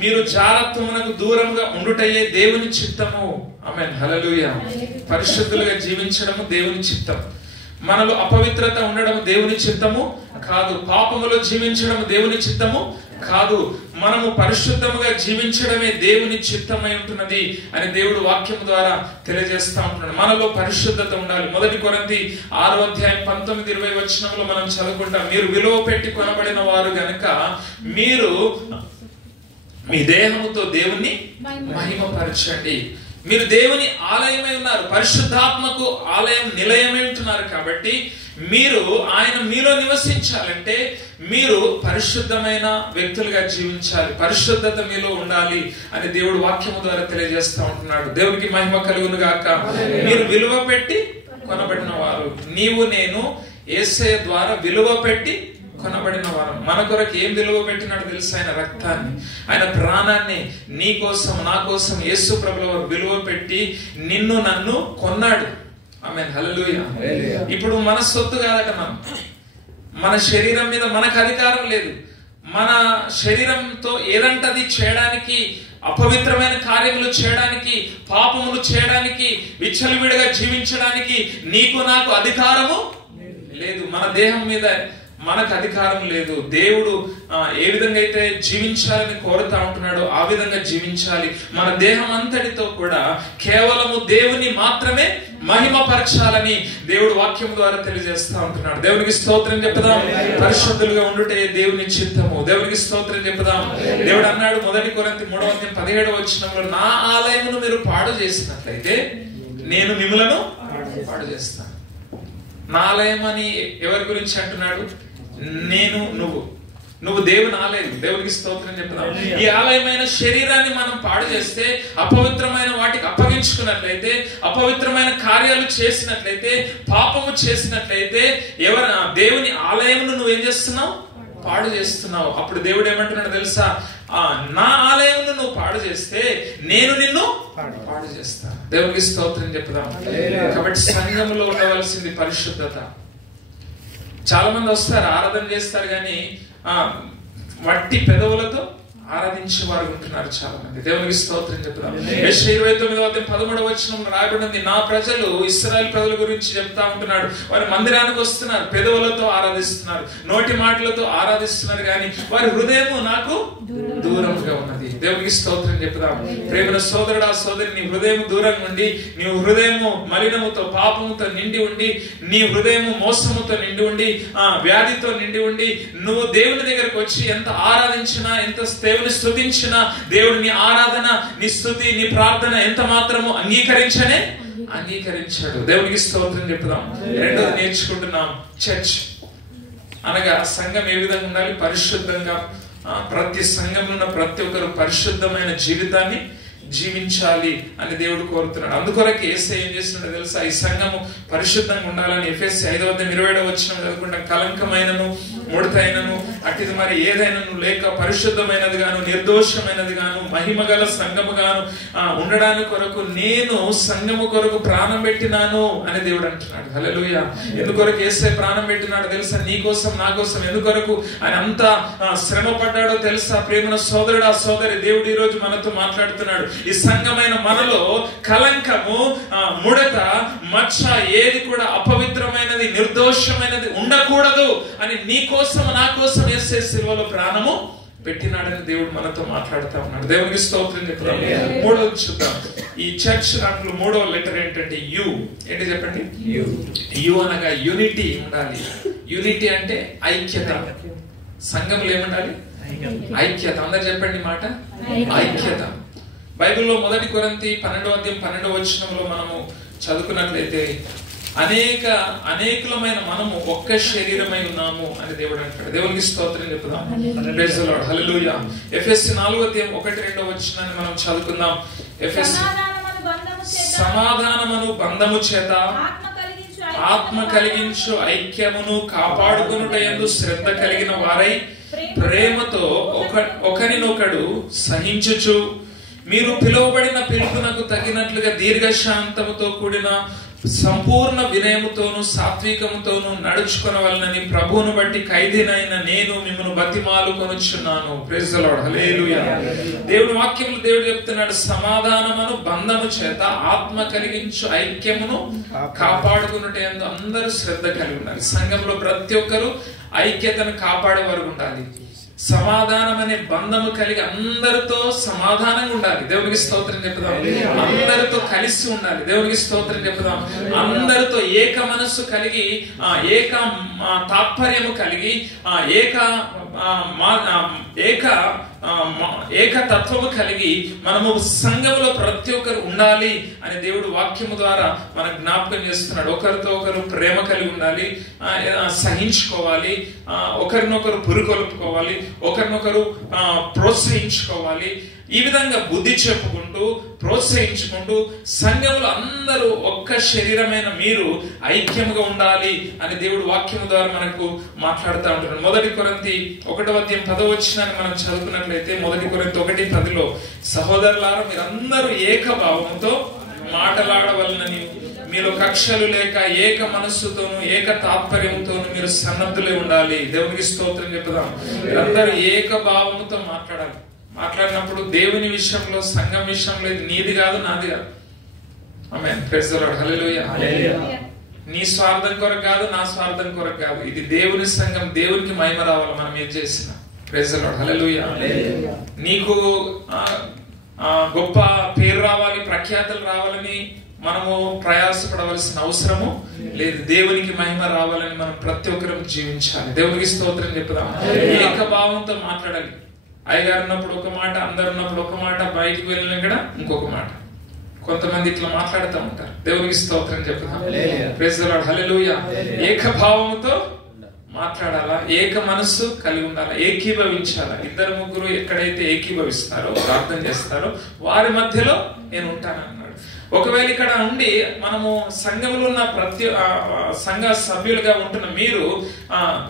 మీరు జారత్వమునకు దూరంగా ఉండుటయే దేవుని చిత్తము. ఆమేన్, హల్లెలూయా. పరిశుద్ధులుగా జీవించడము దేవుని చిత్తం. మనలో అపవిత్రత ఉండడం దేవుని చిత్తము కాదు. పాపములో జీవించడం దేవుని చిత్తము కాదు. మనము పరిశుద్ధముగా జీవించడమే దేవుని చిత్తమై ఉంటున్నది అని దేవుడు వాక్యం ద్వారా తెలియజేస్తా ఉంటున్నాడు. మనలో పరిశుద్ధత ఉండాలి. 1 కొరింథీ 6:19-20 మనం చదువుకుంటాం. మీరు విలువ పెట్టి కొనబడిన వారు గనుక మీరు మీ దేహముతో దేవుణ్ణి మహిమపరచండి. మీరు దేవుని ఆలయమై ఉన్నారు. పరిశుద్ధాత్మకు ఆలయం నిలయమై ఉంటున్నారు. కాబట్టి మీరు ఆయన మీలో నివసించాలంటే మీరు పరిశుద్ధమైన వ్యక్తులుగా జీవించాలి. పరిశుద్ధత మీలో ఉండాలి అని దేవుడు వాక్యము ద్వారా తెలియజేస్తా ఉంటున్నాడు. దేవునికి మహిమ కలుగును గాక. మీరు విలువ పెట్టి కొనబడిన వారు. నీవు నేను యేసయ్య ద్వారా విలువ పెట్టి కొనబడిన వారు. మన కొరకు ఏం విలువ పెట్టినాడు తెలుసు? ఆయన రక్తాన్ని, ఆయన ప్రాణాన్ని నీ కోసం నా కోసం యేసు ప్రభుల వారు విలువ పెట్టి నిన్ను నన్ను కొన్నాడు. ఆమేన్, హల్లెలూయా. ఇప్పుడు మన సొత్తు కాదట. మన శరీరం మీద మనకు అధికారం లేదు. మన శరీరంతో ఏదంటది చేయడానికి, అపవిత్రమైన కార్యములు చేయడానికి, పాపములు చేయడానికి, విచ్చలవిడిగా జీవించడానికి నీకు నాకు అధికారము లేదు. మన దేహం మీద మనకు అధికారం లేదు. దేవుడు ఏ విధంగా అయితే జీవించాలని కోరుతా ఉంటున్నాడో ఆ విధంగా జీవించాలి. మన దేహం అంతటితో కూడా కేవలము దేవుని మాత్రమే మహిమపరచాలని దేవుడు వాక్యం ద్వారా తెలియజేస్తా ఉంటున్నాడు. దేవునికి స్తోత్రం చెప్పుదాం. పరిశుద్ధులుగా ఉండుటే దేవుని చిత్తము. దేవునికి స్తోత్రం చెప్పుదాం. దేవుడు అన్నాడు 1 కొరింథీ 3:17 నా ఆలయమును మీరు పాడు చేసినట్లయితే నేను మిమ్ములను పాడు చేస్తాను. నా ఆలయం అని ఎవరి గురించి అంటున్నాడు? నేను, నువ్వు దేవుని ఆలయం. దేవునికి స్తోత్రం చెప్తున్నాం. ఈ ఆలయమైన శరీరాన్ని మనం పాడు చేస్తే, అపవిత్రమైన వాటికి అప్పగించుకున్నట్లయితే, అపవిత్రమైన కార్యాలు చేసినట్లయితే, పాపము చేసినట్లయితే దేవుని ఆలయమును నువ్వేం చేస్తున్నావు? పాడు చేస్తున్నావు. అప్పుడు దేవుడు ఏమంటున్నాడు తెలుసా? నా ఆలయమును నువ్వు పాడు చేస్తే నేను నిన్ను పాడు చేస్తాను. దేవునికి స్తోత్రం చెప్పుదాం. కాబట్టి సంఘములో ఉండవలసింది పరిశుద్ధత. చాలా మంది వస్తారు, ఆరాధన చేస్తారు, కానీ వట్టి పెదవులతో ఆరాధించే వారు ఉంటున్నారు చాలా మంది. దేవునికి స్తోత్రం చెప్తాం. యెషయా 29:13 రాయబడింది, నా ప్రజలు ఇశ్రాయేలు ప్రజల గురించి చెప్తా ఉంటున్నాడు. వారి మందిరానికి వస్తున్నారు, పెదవులతో ఆరాధిస్తున్నారు, నోటి మాటలతో ఆరాధిస్తున్నారు, కానీ వారి హృదయము నాకు దూరంగా ఉన్నది. దేవునికి స్తోత్రం చెప్తాం. ప్రేమ సోదరుడా సోదరి, నీ హృదయం దూరంగా ఉండి, నీ హృదయము మలినముతో పాపముతో నిండి ఉండి, నీ హృదయము మోసముతో నిండి ఉండి, వ్యాధితో నిండి ఉండి, నువ్వు దేవుని దగ్గరకు వచ్చి ఎంత ఆరాధించినా, ఎంత దేవుని స్తుతించినా, దేవుడు నీ ఆరాధన, నీ స్తుతి, నీ ప్రార్థన ఎంత మాత్రము అంగీకరించాడు. దేవునికి స్తోత్రం చెప్తాం. రెండోది నేర్చుకుంటున్నాం, చర్చ్ అనగా సంఘం ఏ విధంగా ఉండాలి? పరిశుద్ధంగా. ప్రతి సంఘంలో ఉన్న ప్రతి ఒక్కరు పరిశుద్ధమైన జీవితాన్ని జీవించాలి అని దేవుడు కోరుతున్నాడు. అందుకొరకు యేసయ్య ఏం చేస్తున్నాడో తెలుసా? ఈ సంఘము పరిశుద్ధంగా ఉండాలని ఎఫెసీ 5:27 చదువుకుంటాం. కలంకమైనను ముడతైనను అట్టిది మరి ఏదైనాను లేక పరిశుద్ధమైనది గాను నిర్దోషమైనది గాను మహిమగల సంఘము గాను ఉండడానికి కొరకు నేను సంఘము కొరకు ప్రాణం పెట్టినాను అని దేవుడు అంటున్నాడు. హల్లెలూయా. ఎందుకొరకు యేసయ్య ప్రాణం పెట్టినాడు తెలుసా? నీ కోసం, నా కోసం. ఎందుకొరకు ఆయన అంత శ్రమ పడ్డాడో తెలుసా? ప్రేమన సోదరుడా సోదరి, దేవుడు ఈ రోజు మనతో మాట్లాడుతున్నాడు. ఈ సంఘమైన మనలో కలంకము, ముడత, మచ్చ ఏది కూడా అపవిత్రమైనది, నిర్దోషమైనది ఉండకూడదు అని నీ కోసం, నా కోసం యేసయ్య సిలువలో ప్రాణము పెట్టినాడని దేవుడు మనతో మాట్లాడుతూ ఉన్నాడు. దేవునికి స్తోత్రం చెప్తాం. మూడోది చూద్దాం. ఈ చర్చ్ దాంట్లో మూడో లెటర్ ఏంటంటే యు. ఏంటి చెప్పండి? యు అనగా యూనిటీ ఉండాలి. యూనిటీ అంటే ఐక్యత. సంఘంలో ఏముండాలి? ఐక్యత. అందరు చెప్పండి మాట, ఐక్యత. బైబిల్లో 1 కొరింథీ 12:12 మనము చదువుకున్నట్లయితే అనేకులమైన మనము ఒక్క శరీరమై ఉన్నాము అని దేవుడు అంటాడు. దేవునికి స్తోత్రం చెప్పుదాం. Praise the Lord. హల్లెలూయా. ఎఫెసీ 4:1-2 మనం చదువుకుందాం. ఎఫెసీ సమాధానమును బంధము చేత ఆత్మ కలిగించు ఐక్యమును కాపాడుకొనుటయందు శ్రద్ధ కలిగిన వారై ప్రేమతో ఒకరినొకడు సహించుచు మీరు పిలువబడిన పిలుపునకు తగినట్లుగా దీర్ఘశాంతముతో కూడిన సంపూర్ణ వినయముతోను సాత్వికముతోను నడుచుకొనవలనని ప్రభువును బట్టి ఖైదీనైన నేను మిమ్మల్ని బతిమాలు కొనుచున్నాను. Praise the Lord. హల్లెలూయా. దేవుని వాక్యములు దేవుడు చెప్తున్నాడు, సమాధానమును బంధము చేత ఆత్మ కలిగించు ఐక్యమును కాపాడుకున్నట్టు అందరూ శ్రద్ధ కలిగి ఉండాలి. సంఘంలో ప్రతి ఒక్కరు ఐక్యతను కాపాడే వరకు ఉండాలి. సమాధానం అనే బంధము కలిగి అందరితో సమాధానంగా ఉండాలి. దేవునికి స్తోత్రం చెప్పుదాం. అందరితో కలిసి ఉండాలి. దేవునికి స్తోత్రం చెప్పుదాం. అందరితో ఏక మనస్సు కలిగి ఏక తాత్పర్యము కలిగి ఏక తత్వము కలిగి మనము సంఘములో ప్రతి ఒక్కరు ఉండాలి అని దేవుడు వాక్యము ద్వారా మనకు జ్ఞాపకం చేస్తున్నాడు. ఒకరితో ఒకరు ప్రేమ కలిగి ఉండాలి, సహించుకోవాలి, ఒకరినొకరు పురుకొల్పుకోవాలి, ఒకరినొకరు ప్రోత్సహించుకోవాలి. ఈ విధంగా బుద్ధి చెప్పుకుంటూ ప్రోత్సహించుకుంటూ సంఘములో అందరూ ఒక్క శరీరమైన మీరు ఐక్యముగా ఉండాలి అని దేవుడు వాక్యము ద్వారా మనకు మాట్లాడుతూ ఉంటున్నాడు. 1 కొరింథీ 1:10 మనం చదువుకున్నట్లయితే 1 కొరింథీ 1:10 సహోదరులారా మీరందరూ ఏకభావంతో మాట్లాడవలనని మీలో కక్షలు లేక ఏక మనస్సుతోను ఏక తాత్పర్యంతోను మీరు సన్నద్ధులై ఉండాలి. దేవునికి స్తోత్రం చెప్పుదాం. మీరందరూ ఏకభావంతో మాట్లాడాలి. మాట్లాడినప్పుడు దేవుని విషయంలో సంఘం విషయంలో ఇది నీది కాదు, నాది కాదు. Amen. Praise the Lord. Hallelujah. నీ స్వార్థం కొరకు కాదు, నా స్వార్థం కొరకు కాదు. ఇది దేవుని సంఘం, దేవునికి మహిమ రావాలి మనం ఏం చేసినా. Praise the Lord. హల్లెలూయా. నీకు గొప్ప పేరు రావాలి, ప్రఖ్యాతలు రావాలని మనము ప్రయాసపడవలసిన అవసరము లేదు. దేవునికి మహిమ రావాలని మనం ప్రతి ఒక్కరూ జీవించాలి. దేవునికి స్తోత్రం చెప్పుదాం. ఏకభావంతో మాట్లాడాలి. అయ్యగారు ఉన్నప్పుడు ఒక మాట, అందరు ఉన్నప్పుడు ఒక మాట, బయటికి వెళ్ళినా కూడా ఇంకొక మాట. కొంతమంది ఇట్లా మాట్లాడుతూ ఉంటారు. దేవునికి స్తోత్రం చెప్పుదాం. Praise the Lord. హల్లెలూయా. ఏకభావముతో మాట్లాడాలా, ఏక మనస్సు కలిగి ఉండాలా, ఏకీభవించాలా. 2-3 ఎక్కడైతే ఏకీభవిస్తారో ప్రార్థన చేస్తారో వారి మధ్యలో నేను ఉంటాను అన్నాడు. ఒకవేళ ఇక్కడ ఉండి మనము సంఘంలో ఉన్న సంఘ సభ్యులుగా ఉంటున్న మీరు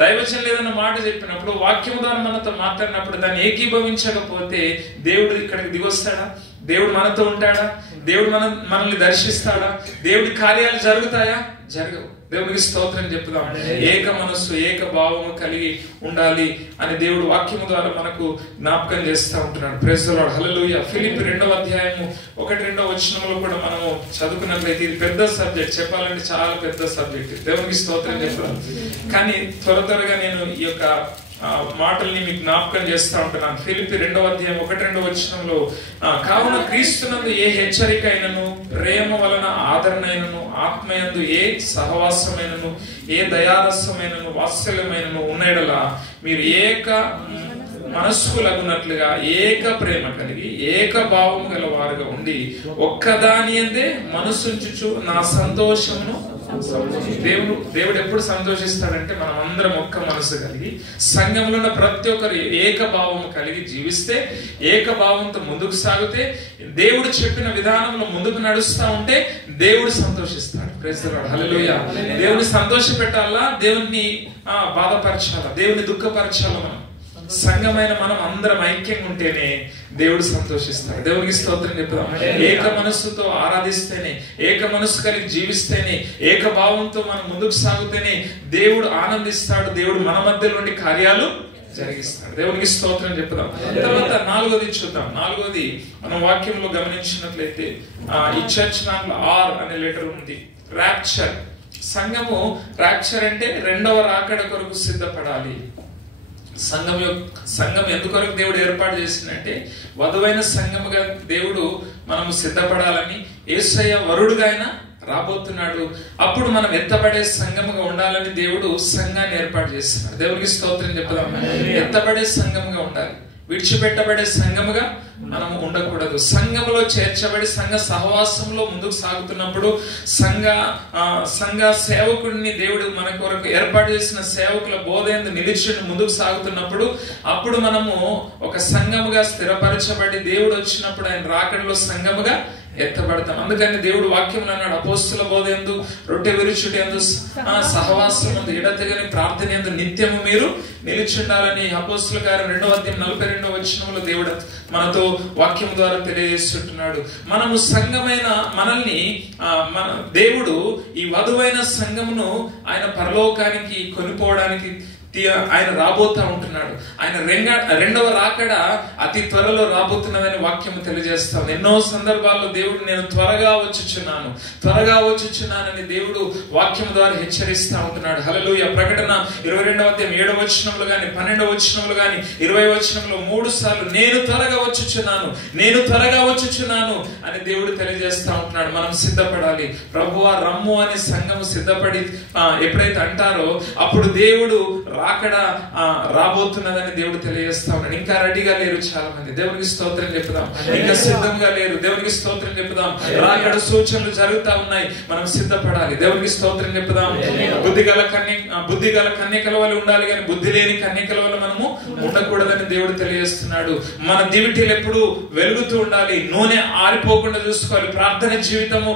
దైవజనులు ఏదైనా మాట చెప్పినప్పుడు వాక్యం ద్వారా మనతో మాట్లాడినప్పుడు దాన్ని ఏకీభవించకపోతే దేవుడు ఇక్కడికి దిగొస్తాడా? దేవుడు మనతో ఉంటాడా? దేవుడు మనల్ని దర్శిస్తాడా? దేవుడి కార్యాలు జరుగుతాయా? జరగవు. దేవునికి స్తోత్రం చెప్పుదాం. ఏక మనస్సు ఏక భావము కలిగి ఉండాలి అని దేవుడు వాక్యము ద్వారా మనకు జ్ఞాపకం చేస్తూ ఉంటున్నాడు. Praise the Lord. హల్లెలూయా. ఫిలిప్పీ 2:1 కూడా మనము చదువుకున్నట్లయితే ఇది పెద్ద సబ్జెక్ట్, చెప్పాలంటే చాలా పెద్ద సబ్జెక్ట్. దేవునికి స్తోత్రం చెప్పుదాం. కానీ త్వరగా నేను ఈ యొక్క మాటల్ని మీకు జ్ఞాపకం చేస్తూ ఉంటున్నాను. ఫిలిప్పీ 2:1 కావున క్రీస్తునందు ఏ హెచ్చరిక అయినను, ప్రేమ వలన ఆదరణైనను, ఆత్మయందు ఏ సహవాసమైనను, ఏ దయారసమైనను, వాత్సల్యమైనను ఉన్నయెడల మీరు ఏక మనస్సులగునట్లుగా ఏక ప్రేమ కలిగి ఏక భావము గల వారుగా ఉండి ఒక్కదాని యందే మనసుంచుచు నా సంతోషమును. దేవుడు ఎప్పుడు సంతోషిస్తాడంటే మనం అందరం ఒక్క మనసు కలిగి సంఘంలో ఉన్న ప్రతి ఒక్కరు ఏకభావం కలిగి జీవిస్తే, ఏకభావంతో ముందుకు సాగితే, దేవుడు చెప్పిన విధానంలో ముందుకు నడుస్తా ఉంటే దేవుడు సంతోషిస్తాడు. Praise the Lord. హల్లెలూయా. దేవుని సంతోష పెట్టాలా, దేవుని బాధపరచాలా, దేవుని దుఃఖపరచాలా. మనం సంఘమైన మనం అందరం ఐక్యంగా ఉంటేనే దేవుడు సంతోషిస్తాడు. దేవునికి స్తోత్రం చెప్పుదాం. ఏక మనస్సుతో ఆరాధిస్తేనే, ఏక మనస్సు కలిగి జీవిస్తేనే, ఏక భావంతో మనం ముందుకు సాగితేనే దేవుడు ఆనందిస్తాడు. దేవుడు మన మధ్య నుండి కార్యాలు జరిగిస్తాడు. దేవునికి స్తోత్రం చెప్పుదాం. తర్వాత 4వది చూద్దాం. 4వది మనం వాక్యంలో గమనించినట్లయితే ఈ చర్చ్ నాలో ఆర్ అనే లెటర్ ఉంది. రాప్చర్. సంఘము రాప్చర్ అంటే రెండవ రాకడ కొరకు సిద్ధపడాలి. సంఘం ఎందుకొరకు దేవుడు ఏర్పాటు చేసిందంటే వధువైన సంఘముగా దేవుడు మనము సిద్ధపడాలని. యేసయ్య వరుడుగా ఆయన రాబోతున్నాడు. అప్పుడు మనం ఎత్తబడే సంఘముగా ఉండాలని దేవుడు సంఘాన్ని ఏర్పాటు చేస్తున్నాడు. దేవునికి స్తోత్రం చెప్పుదాం. ఎత్తబడే సంఘముగా ఉండాలి, విడిచిపెట్టబడే సంఘముగా మనము ఉండకూడదు. సంఘములో చేర్చబడి సంఘ సహవాసంలో ముందుకు సాగుతున్నప్పుడు సంఘ సేవకుడిని దేవుడు మన కొరకు ఏర్పాటు చేసిన సేవకుల బోధయందు నిలిచి ముందుకు సాగుతున్నప్పుడు అప్పుడు మనము ఒక సంఘముగా స్థిరపరచబడి దేవుడు వచ్చినప్పుడు ఆయన రాకడలో సంఘముగా ఎత్తబడతాం. అందుకని దేవుడు వాక్యంలో అన్నాడు, అపోస్తుల బోధ యందు, రొట్టె విరుచుట యందు, సహవాసం యందు, ఎడతెగని ప్రార్థన యందు నిత్యము మీరు నిలిచుండాలని అపోస్తుల కార్యం 2వ అధ్యాయం 42వ వచనంలో దేవుడు మనతో వాక్యం ద్వారా తెలియజేస్తుంటున్నాడు. మనము సంఘమైన మనల్ని మన దేవుడు ఈ వధువైన సంఘమును ఆయన పరలోకానికి కొనిపోవడానికి ఆయన రాబోతా ఉంటున్నాడు. ఆయన రెండవ రాకడ అతి త్వరలో రాబోతున్నదని వాక్యము తెలియజేస్తాం. ఎన్నో సందర్భాల్లో దేవుడు నేను త్వరగా వచ్చుచున్నానని దేవుడు వాక్యం ద్వారా హెచ్చరిస్తా ఉంటున్నాడు. హల్లెలూయా. ప్రకటన 22వ అధ్యాయం 7వ వచనంలో గాని 12వ వచనంలో గాని 20వ వచనంలో 3 సార్లు నేను త్వరగా వచ్చుచున్నాను అని దేవుడు తెలియజేస్తా ఉంటున్నాడు. మనం సిద్ధపడాలి. ప్రభువా రమ్ము అనే సంఘము సిద్ధపడి ఎప్పుడైతే అంటారో అప్పుడు దేవుడు రాకడ రాబోతున్నదని దేవుడు తెలియజేస్తా ఉన్నాడు. ఇంకా రెడీగా లేరు చాలా మంది. దేవునికి స్తోత్రం చెప్పుదాం. ఇంకా సిద్ధంగా లేరు. దేవునికి స్తోత్రం చెప్పుదాం. రాకడ సూచనలు జరుగుతా ఉన్నాయి. మనం సిద్ధపడాలి. దేవునికి స్తోత్రం చెప్పుదాం. బుద్ధి గల కన్యకల వల్ల ఉండాలి కానీ బుద్ధి లేని కన్యకల వల్ల మనము ఉండకూడదని దేవుడు తెలియజేస్తున్నాడు. మన దివిటీలు ఎప్పుడు వెలుగుతూ ఉండాలి. నూనె ఆరిపోకుండా చూసుకోవాలి. ప్రార్థన జీవితము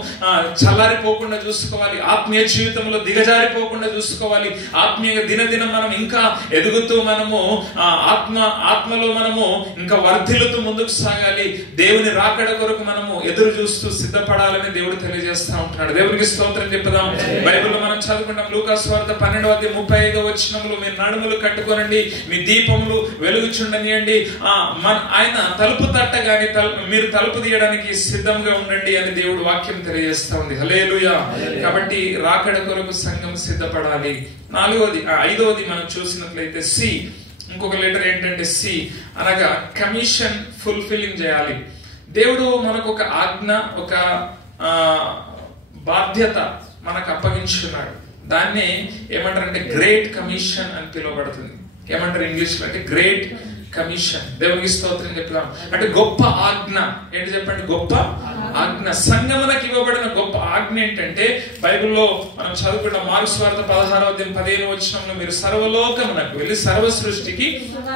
చల్లారిపోకుండా చూసుకోవాలి. ఆత్మీయ జీవితంలో దిగజారిపోకుండా చూసుకోవాలి. ఆత్మీయంగా దినదినం మనం ఇంకా ఎదుగుతూ మనము ఆత్మలో మనము ఇంకా వర్ధిల్లుతూ ముందుకు సాగాలి. దేవుని రాకడ కొరకు మనము ఎదురు చూస్తూ సిద్ధపడాలని దేవుడు తెలియజేస్తా ఉంటున్నాడు. దేవునికి స్తోత్రం చెప్పుదాం. బైబిల్లో మనం చదువుకుంటాం. లూకా సువార్త 12వ అధ్యాయం 35వ వచనంలో మీరు నడుములు కట్టుకోనండి, మీ దీపములు వెలుగుచుండనియండి, ఆయన తలుపు తట్టగానే మీరు తలుపు తీయడానికి సిద్ధంగా ఉండండి అని దేవుడు వాక్యం తెలియజేస్తా ఉంది. హల్లెలూయా. కాబట్టి రాకడ కొరకు సంఘం సిద్ధపడాలి. 5వది మనం చూసినట్లయితే సి, ఇంకొక లెటర్ ఏంటంటే సి అనగా కమిషన్ ఫుల్ఫిల్లింగ్ చేయాలి. దేవుడు మనకు ఒక ఆజ్ఞ, ఒక బాధ్యత మనకు అప్పగించున్నాడు. దాన్ని ఏమంటారంటే గ్రేట్ కమిషన్ అని పిలువబడుతుంది. ఏమంటారు ఇంగ్లీష్ లో అంటే గ్రేట్ కమిషన్. దేవునికి స్తోత్రం చెప్తాం. అంటే గొప్ప ఆజ్ఞ ఏంటి చెప్పండి? గొప్ప ఆజ్ఞ. సంఘమునకు ఇవ్వబడిన గొప్ప ఆజ్ఞ ఏంటంటే బైబిల్లో మనం చదువుకున్న మార్కు సువార్త 16వ అధ్యాయం 15వ వచనంలో మీరు సర్వలోకమునకు వెళ్ళి సర్వ సృష్టికి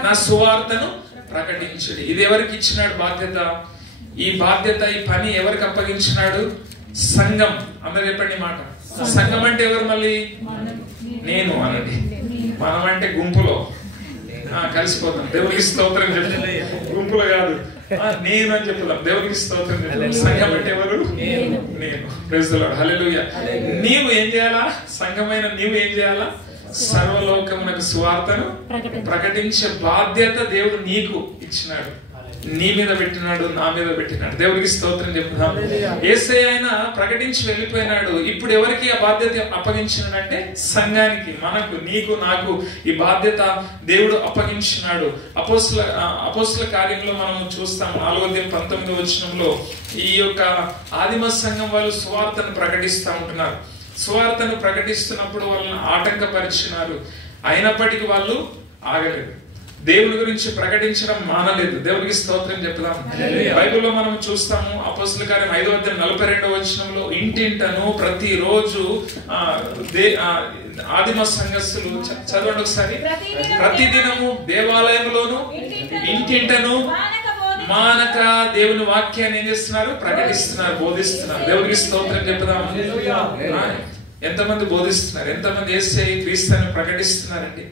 నా సువార్తను ప్రకటించండి. ఇది ఎవరికి ఇచ్చినాడు బాధ్యత? ఈ బాధ్యత, ఈ పని ఎవరికి అప్పగించినాడు? సంఘం. అందరూ చెప్పండి మాట. సంఘం అంటే ఎవరు? మళ్ళీ నేను అనండి. మనం అంటే గుంపులో కలిసిపోతాం. దేవునికి స్తోత్రం చెప్పండి. గుంపులో కాదు, నేను అని చెప్పుదాం. దేవునికి స్తోత్రం చెప్పండి. సంఘం అంటే ఎవరు? నేను. Praise the Lord. హల్లెలూయా. నీవు ఏం చేయాలా? సంఘమైన నీవు ఏం చేయాలా? సర్వలోకమునకు సువార్తను ప్రకటించే బాధ్యత దేవుడు నీకు ఇచ్చినాడు. నీ మీద పెట్టినాడు, నా మీద పెట్టినాడు. దేవుడికి స్తోత్రం చెప్పుదాం. యేసయ్య ఆయన ప్రకటించి వెళ్ళిపోయినాడు. ఇప్పుడు ఎవరికి ఆ బాధ్యత అప్పగించినాడంటే సంఘానికి, మనకు, నీకు, నాకు ఈ బాధ్యత దేవుడు అప్పగించినాడు. అపోస్తుల కార్యంలో మనం చూస్తాం 4వ అధ్యాయం 19వ వచనంలో ఈ యొక్క ఆదిమ సంఘం వాళ్ళు సువార్తను ప్రకటిస్తూ ఉంటున్నారు. సువార్తను ప్రకటిస్తున్నప్పుడు వాళ్ళని ఆటంకపరిచినారు. అయినప్పటికీ వాళ్ళు ఆగలేదు. దేవుని గురించి ప్రకటించడం మానలేదు. దేవునికి స్తోత్రం చెప్తాం. బైబిల్లో మనం చూస్తాము అపోస్తుల కార్యం 5వ అధ్యాయం 42వ వచనంలో ఇంటింటను ప్రతిరోజు ఆదిమ సంఘస్థులు చదవండి ఒకసారి. ప్రతిదినము దేవాలయంలోను ఇంటింటను మానక దేవుని వాక్యాన్ని ఏం చేస్తున్నారు? ప్రకటిస్తున్నారు, బోధిస్తున్నారు. దేవునికి స్తోత్రం చెప్తాం. ఎంతమంది బోధిస్తున్నారు? ఎంతమంది యేసయ్య క్రీస్తుని ప్రకటిస్తున్నారండి?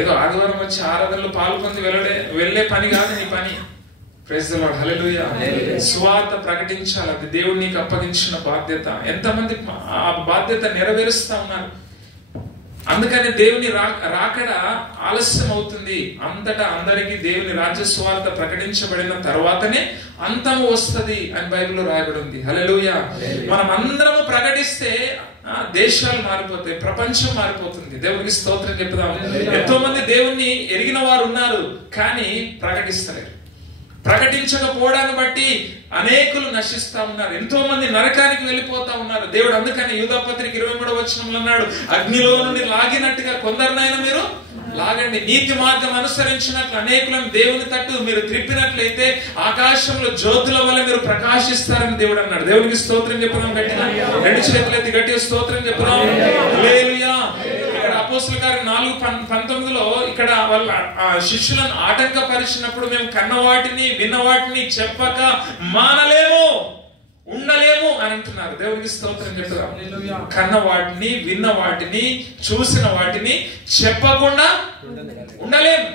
ఏదో ఆదివారం వచ్చి ఆరాధనలో పాల్పొంది వెళ్ళే పని కాదు నీ పని. Praise the Lord. హల్లెలూయా. సువార్త ప్రకటించాలి. అది దేవుడు నీకు అప్పగించిన బాధ్యత. ఎంతమంది ఆ బాధ్యత నెరవేరుస్తా ఉన్నారు? అందుకని దేవుని రాకడ ఆలస్యం అవుతుంది. అంతటా అందరికీ దేవుని రాజ్య సువార్త ప్రకటించబడిన తర్వాతనే అంతము వస్తది అని బైబిల్లో రాయబడి ఉంది. హల్లెలూయా. మనం అందరము ప్రకటిస్తే దేశాలు మారిపోతాయి, ప్రపంచం మారిపోతుంది. దేవునికి స్తోత్రం చెప్తాము. ఎంతో మంది దేవుణ్ణి ఎరిగిన వారు ఉన్నారు, కానీ ప్రకటిస్తలేరు. ప్రకటించకపోవడాన్ని బట్టి అనేకులు నశిస్తా ఉన్నారు. ఎంతో మంది నరకానికి వెళ్ళిపోతా ఉన్నారు. దేవుడు అందుకని యూదాపత్రిక 23వ వచనంలో అన్నాడు, అగ్నిలో నుండి లాగినట్టుగా కొందరినైనా మీరు లాగండి. నీతి మార్గం అనుసరించినట్లు అనేకులను దేవుని తట్టు మీరు త్రిప్పినట్లయితే ఆకాశంలో జ్యోతుల వల్ల మీరు ప్రకాశిస్తారని దేవుడు అన్నాడు. దేవునికి స్తోత్రం చెప్పుదాం. గట్టిగా 2 చేతులెత్తి గట్టిగా స్తోత్రం చెప్పుదాం. హల్లెలూయా. ఇక్కడ అపోస్తుల కార్యం 4:19లో ఇక్కడ వాళ్ళ శిష్యులను ఆటంకపరిచినప్పుడు మేము కన్నవాటిని విన్నవాటిని చెప్పక మానలేము, ఉండలేము అని అంటున్నారు. దేవునికి స్తోత్రం చెప్తాం. కన్న వాటిని, విన్న వాటిని, చూసిన వాటిని చెప్పకుండా ఉండలేము.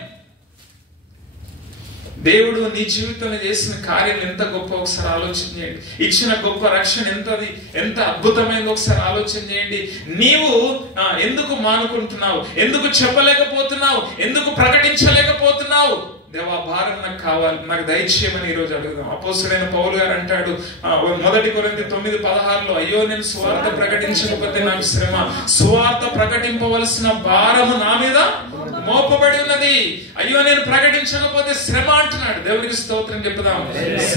దేవుడు నీ జీవితంలో చేసిన కార్యం ఎంత గొప్ప ఒకసారి ఆలోచన చేయండి. ఇచ్చిన గొప్ప రక్షణ ఎంత అద్భుతమైనది ఒకసారి ఆలోచన చేయండి. నీవు ఎందుకు మానుకుంటున్నావు? ఎందుకు చెప్పలేకపోతున్నావు? ఎందుకు ప్రకటించలేకపోతున్నావు? దేవా, భారం నాకు కావాలి, నాకు దయచేయమని ఈరోజు అడుగుదాం. అపోస్తలుడైన పౌలు గారు అంటాడు 1 కొరింథీ 9:16, అయ్యో నేను సువార్త ప్రకటించకపోతే నాకు శ్రమ, సువార్త ప్రకటింపవలసిన భారము నా మీద మోపబడి ఉన్నది, అయ్యో నేను ప్రకటించకపోతే శ్రమ అంటున్నాడు. దేవునికి స్తోత్రం చెప్పుదాం.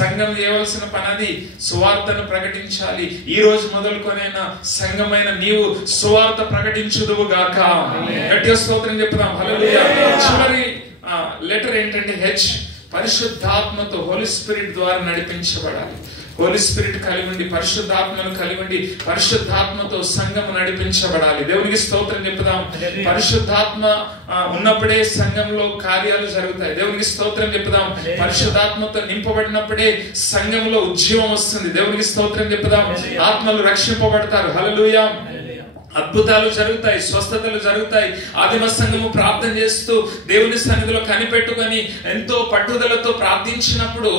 సంఘం చేయవలసిన పని అది, సువార్తను ప్రకటించాలి. ఈ రోజు మొదలుకొనైనా సంఘమైన నీవు సువార్త ప్రకటించుదువు గాక. గట్టిగా స్తోత్రం చెప్పుదాం. హల్లెలూయా. చివరి లెటర్ ఏంటంటే హెచ్, పరిశుద్ధాత్మతో, హోలీ స్పిరిట్ ద్వారా నడిపించబడాలి. హోలీ స్పిరిట్ కలిగి ఉండి, పరిశుద్ధాత్మను కలిగి ఉండి, పరిశుద్ధాత్మతో సంఘము నడిపించబడాలి. దేవునికి స్తోత్రం చెప్పుదాం. పరిశుద్ధాత్మ ఉన్నప్పుడే సంఘంలో కార్యాలు జరుగుతాయి. దేవునికి స్తోత్రం చెప్పుదాం. పరిశుద్ధాత్మతో నింపబడినప్పుడే సంఘంలో ఉజ్జీవం వస్తుంది. దేవునికి స్తోత్రం చెప్పుదాం. ఆత్మలు రక్షింపబడతారు. హల్లెలూయా. అద్భుతాలు జరుగుతాయి, స్వస్థతలు జరుగుతాయి. ఆదిమ సంఘము ప్రార్థన చేస్తూ దేవుని సన్నిధిలో కనిపెట్టుకొని ఎంతో పట్టుదలతో ప్రార్థించినప్పుడు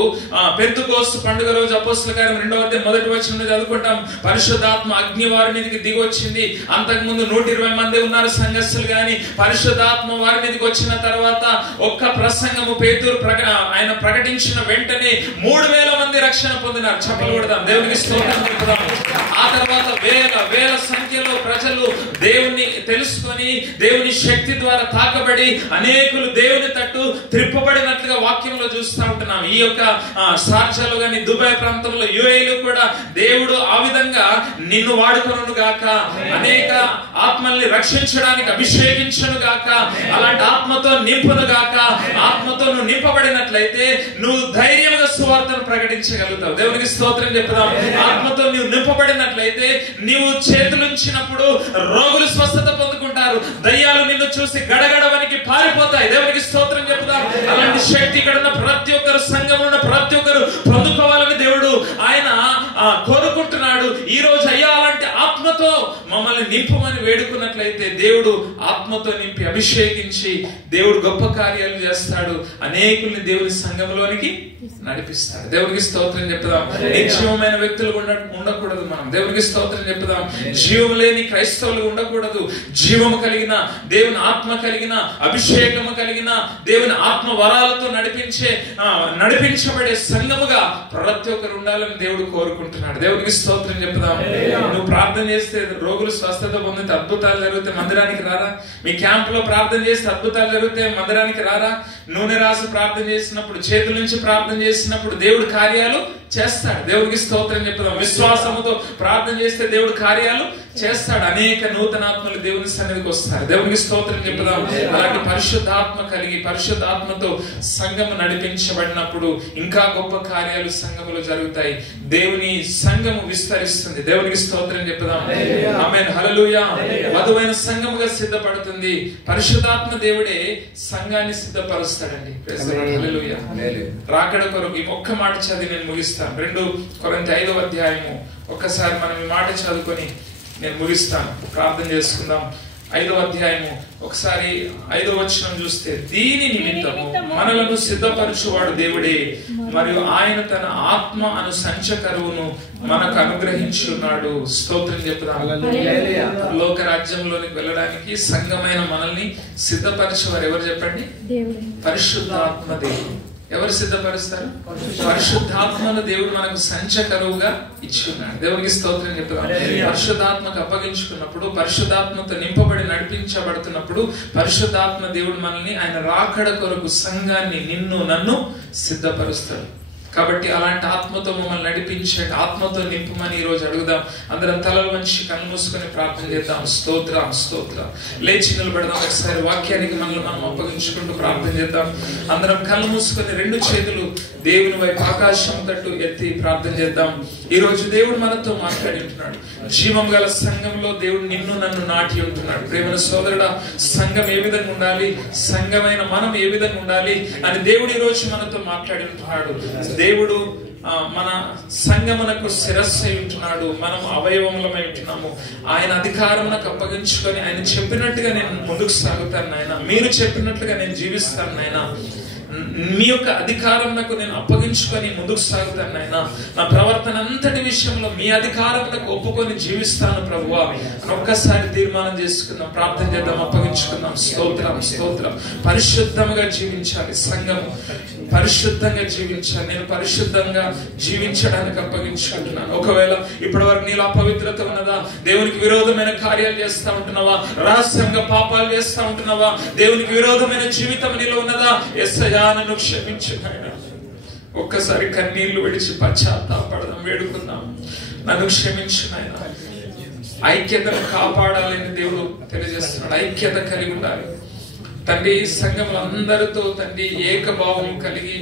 పెంతెకోస్తు పండుగ రోజు అపోస్తలుల కార్యం 2వ అధ్యాయం 1వ వచనంలో చదువుకుంటాం, పరిశుద్ధాత్మ అగ్ని వారి మీదకి దిగి వచ్చింది. అంతకుముందు 120 మంది ఉన్నారు సంఘస్థులు, గాని పరిశుద్ధాత్మ వారి మీదకి వచ్చిన తర్వాత ఒక్క ప్రసంగము పేతురు ఆయన ప్రకటించిన వెంటనే 3000 మంది రక్షణ పొందినారు. చప్పలు కొడదాం. దేవునికి స్తోత్రం చెప్పుదాం. ఆ తర్వాత వేల సంఖ్యలో ప్రజలు దేవుని తెలుసుకొని దేవుని శక్తి ద్వారా తాకబడి అనేకులు దేవుని తట్టు త్రిప్పబడినట్లుగా వాక్యంలో చూస్తూ ఉంటున్నాం. ఈ యొక్క షార్జాలో గాని, దుబాయ్ ప్రాంతంలో, యుఏఈలో కూడా దేవుడు ఆ విధంగా నిన్ను వాడుకొనును గాక, అనేక ఆత్మల్ని రక్షించడానికి అభిషేకించును గాక, అలాంటి ఆత్మతో నింపును గాక. ఆత్మతో నువ్వు నింపబడినట్లయితే నువ్వు ధైర్యంగా సువార్తను ప్రకటించగలుగుతావు. దేవునికి స్తోత్రం చెప్పుదాం. ఆత్మతో నువ్వు నింపబడినట్లయితే నీవు చేతులుంచినప్పుడు రోగులు స్వస్థత పొందుకుంటారు. దయ్యాలు నిన్ను చూసి గడగడవనికి పారిపోతాయి. దేవునికి స్తోత్రం చెప్పుదాం. అలాంటి శక్తి ఇక్కడ ఉన్న ప్రతి ఒక్కరు, సంఘంలో ఉన్న ప్రతి ఒక్కరు పొందుకోవాలని దేవుడు ఆయన కోరుకుంటున్నాడు. ఈ రోజు అయ్యా అలాంటి ఆత్మతో మమ్మల్ని నింపమని వేడుకున్నట్లయితే దేవుడు ఆత్మతో నింపి అభిషేకించి దేవుడు గొప్ప కార్యాలు చేస్తాడు. అనేకుల్ని దేవుని సంఘంలోనికి నడిపిస్తాడు. దేవునికి స్తోత్రం చెప్పుదాం. నిర్జీవమైన వ్యక్తులు ఉండకూడదు. మనం దేవునికి స్తోత్రం చెప్పుదాం. జీవం లేని క్రైస్తవులు ఉండకూడదు. జీవము కలిగిన, దేవుని ఆత్మ కలిగిన, అభిషేకము కలిగిన, దేవుని ఆత్మ వరాలతో నడిపించబడే సంఘముగా ప్రతి ఒక్కరు ఉండాలని దేవుడు కోరుకుంటున్నాడు. దేవునికి స్తోత్రం చెప్పుదాం. నువ్వు ప్రార్థన చేస్తే రోగులు స్వస్థత పొందితే, అద్భుతాలు జరిగితే మందిరానికి రారా? మీ క్యాంప్ లో ప్రార్థన చేస్తే అద్భుతాలు జరిగితే మందిరానికి రారా? నూనె రాసి ప్రార్థన చేసినప్పుడు, చేతుల నుంచి ప్రార్థన చేసినప్పుడు దేవుడు కార్యాలు చేస్తాడు. దేవుడికి స్తోత్రం చెప్పుదాం. విశ్వాసముతో ప్రార్థన చేస్తే దేవుడు కార్యాలు చేస్తాడు. అనేక నూతనాత్మలు దేవుని సన్నిధికి వస్తారు. దేవునికి స్తోత్రం చెప్పుదాం. అలాంటి పరిశుద్ధాత్మ కలిగి, పరిశుద్ధాత్మతో సంఘము నడిపించబడినప్పుడు ఇంకా గొప్ప కార్యాలు సంఘములో జరుగుతాయి. దేవుని సంఘము విస్తరిస్తుంది. దేవునికి స్తోత్రం చెప్పుదాం. ఆమేన్. హల్లెలూయా. వధువైన సంఘముగా సిద్ధపడుతుంది. పరిశుద్ధాత్మ దేవుడే సంఘాన్ని సిద్ధపరుస్తాడండి. హల్లెలూయా. రాకడ కొరకు ఈ ఒక్క మాట చదివి నేను ముగిస్తాను. 2 కొరింథీ 5వ అధ్యాయము ఒక్కసారి మనం ఈ మాట చదువుకొని నేను ముగిస్తాను. ప్రార్థన చేసుకుందాం. 5వ అధ్యాయము ఒకసారి 5వ వచనం చూస్తే, దీని నిమిత్తము మనలను సిద్ధపరచువాడు దేవుడే, మరియు ఆయన తన ఆత్మ అను సంచకరువును మనకు అనుగ్రహించున్నాడు. స్తోత్రం చెప్పుదాం. లోక రాజ్యంలోనికి వెళ్ళడానికి సంఘమైన మనల్ని సిద్ధపరచేవారు ఎవరు చెప్పండి? పరిశుద్ధాత్మ దేవుడు. ఎవరు సిద్ధపరుస్తారు? పరిశుద్ధాత్మను దేవుడు మనకు సంచకరువుగా ఇచ్చున్నాడు. దేవునికి స్తోత్రం చెప్తాం. పరిశుద్ధాత్మకు అప్పగించుకున్నప్పుడు, పరిశుద్ధాత్మతో నింపబడి నడిపించబడుతున్నప్పుడు పరిశుద్ధాత్మ దేవుడు మనల్ని ఆయన రాకడ కొరకు సంఘాన్ని, నిన్ను నన్ను సిద్ధపరుస్తాడు. కాబట్టి అలాంటి ఆత్మతో మమ్మల్ని నడిపించండి, ఆత్మతో నింపమని ఈ రోజు అడుగుదాం. అందరం తలలు వంచి కళ్ళు మూసుకొని ప్రార్థన చేద్దాం. స్తోత్రం, స్తోత్రం. లేచి నిలబడదాం. ఒకసారి వాక్యానికి మనల్ని మనం అప్పగించుకుంటూ ప్రార్థన చేద్దాం. అందరం కళ్ళు మూసుకొని 2 చేతులు దేవుని వైపు ఆకాశం తట్టు ఎత్తి ప్రార్థన చేద్దాం. ఈ రోజు దేవుడు మనతో మాట్లాడి ఉంటున్నాడు. జీవం గల సంఘంలో దేవుడు నిన్ను నన్ను నాటి ఉంటున్నాడు. ప్రేమ సోదరుడా, సంఘం ఏ విధంగా ఉండాలి, సంఘమైన మనం ఏ విధంగా ఉండాలి అని దేవుడు ఈ రోజు మనతో మాట్లాడి ఉంటున్నాడు. దేవుడు మన సంఘమునకు శిరస్సు అయి ఉంటున్నాడు, మనం అవయవములమై ఉంటున్నాము. ఆయన అధికారమునకు అప్పగించుకొని ఆయన చెప్పినట్టుగా నేను ముందుకు సాగుతాను నాయన, మీరు చెప్పినట్లుగా నేను జీవిస్తాను నాయన, మీ యొక్క అధికారమునకు నేను అప్పగించుకొని ముందుకు సాగుతాను నాయన, నా ప్రవర్తన అంతటి విషయంలో మీ అధికారమునకు ఒప్పుకొని జీవిస్తాను ప్రభువా అని ఒక్కసారి తీర్మానం చేసుకుందాం, ప్రార్థన చేద్దాం, అప్పగించుకుందాం. స్తోత్రం స్తోత్రం. పరిశుద్ధంగా జీవించాలి, సంఘము పరిశుద్ధంగా జీవించాలి. నేను పరిశుద్ధంగా జీవించడానికి అప్పగించుకుంటున్నాను. ఒకవేళ ఇప్పటి వరకు నీలో అపవిత్రత ఉన్నదా, దేవునికి విరోధమైన కార్యాలు చేస్తా ఉంటున్నావా, రహస్యంగా పాపాలు చేస్తా ఉంటున్నావా, దేవునికి విరోధమైన జీవితం నీలో ఉన్నదా, యేసయ్యా నన్ను క్షమించు నాయన. ఒక్కసారి కన్నీళ్లు విడిచి పశ్చాత్తాపడదాం, వేడుకుందాం, నన్ను క్షమించు నాయన. ఐక్యతను కాపాడాలని దేవుడు తెలియజేస్తున్నాడు. ఐక్యత కలిగి ఉండాలి తండ్రి. సంఘంలో అందరితో తండ్రి ఏకభావం కలిగి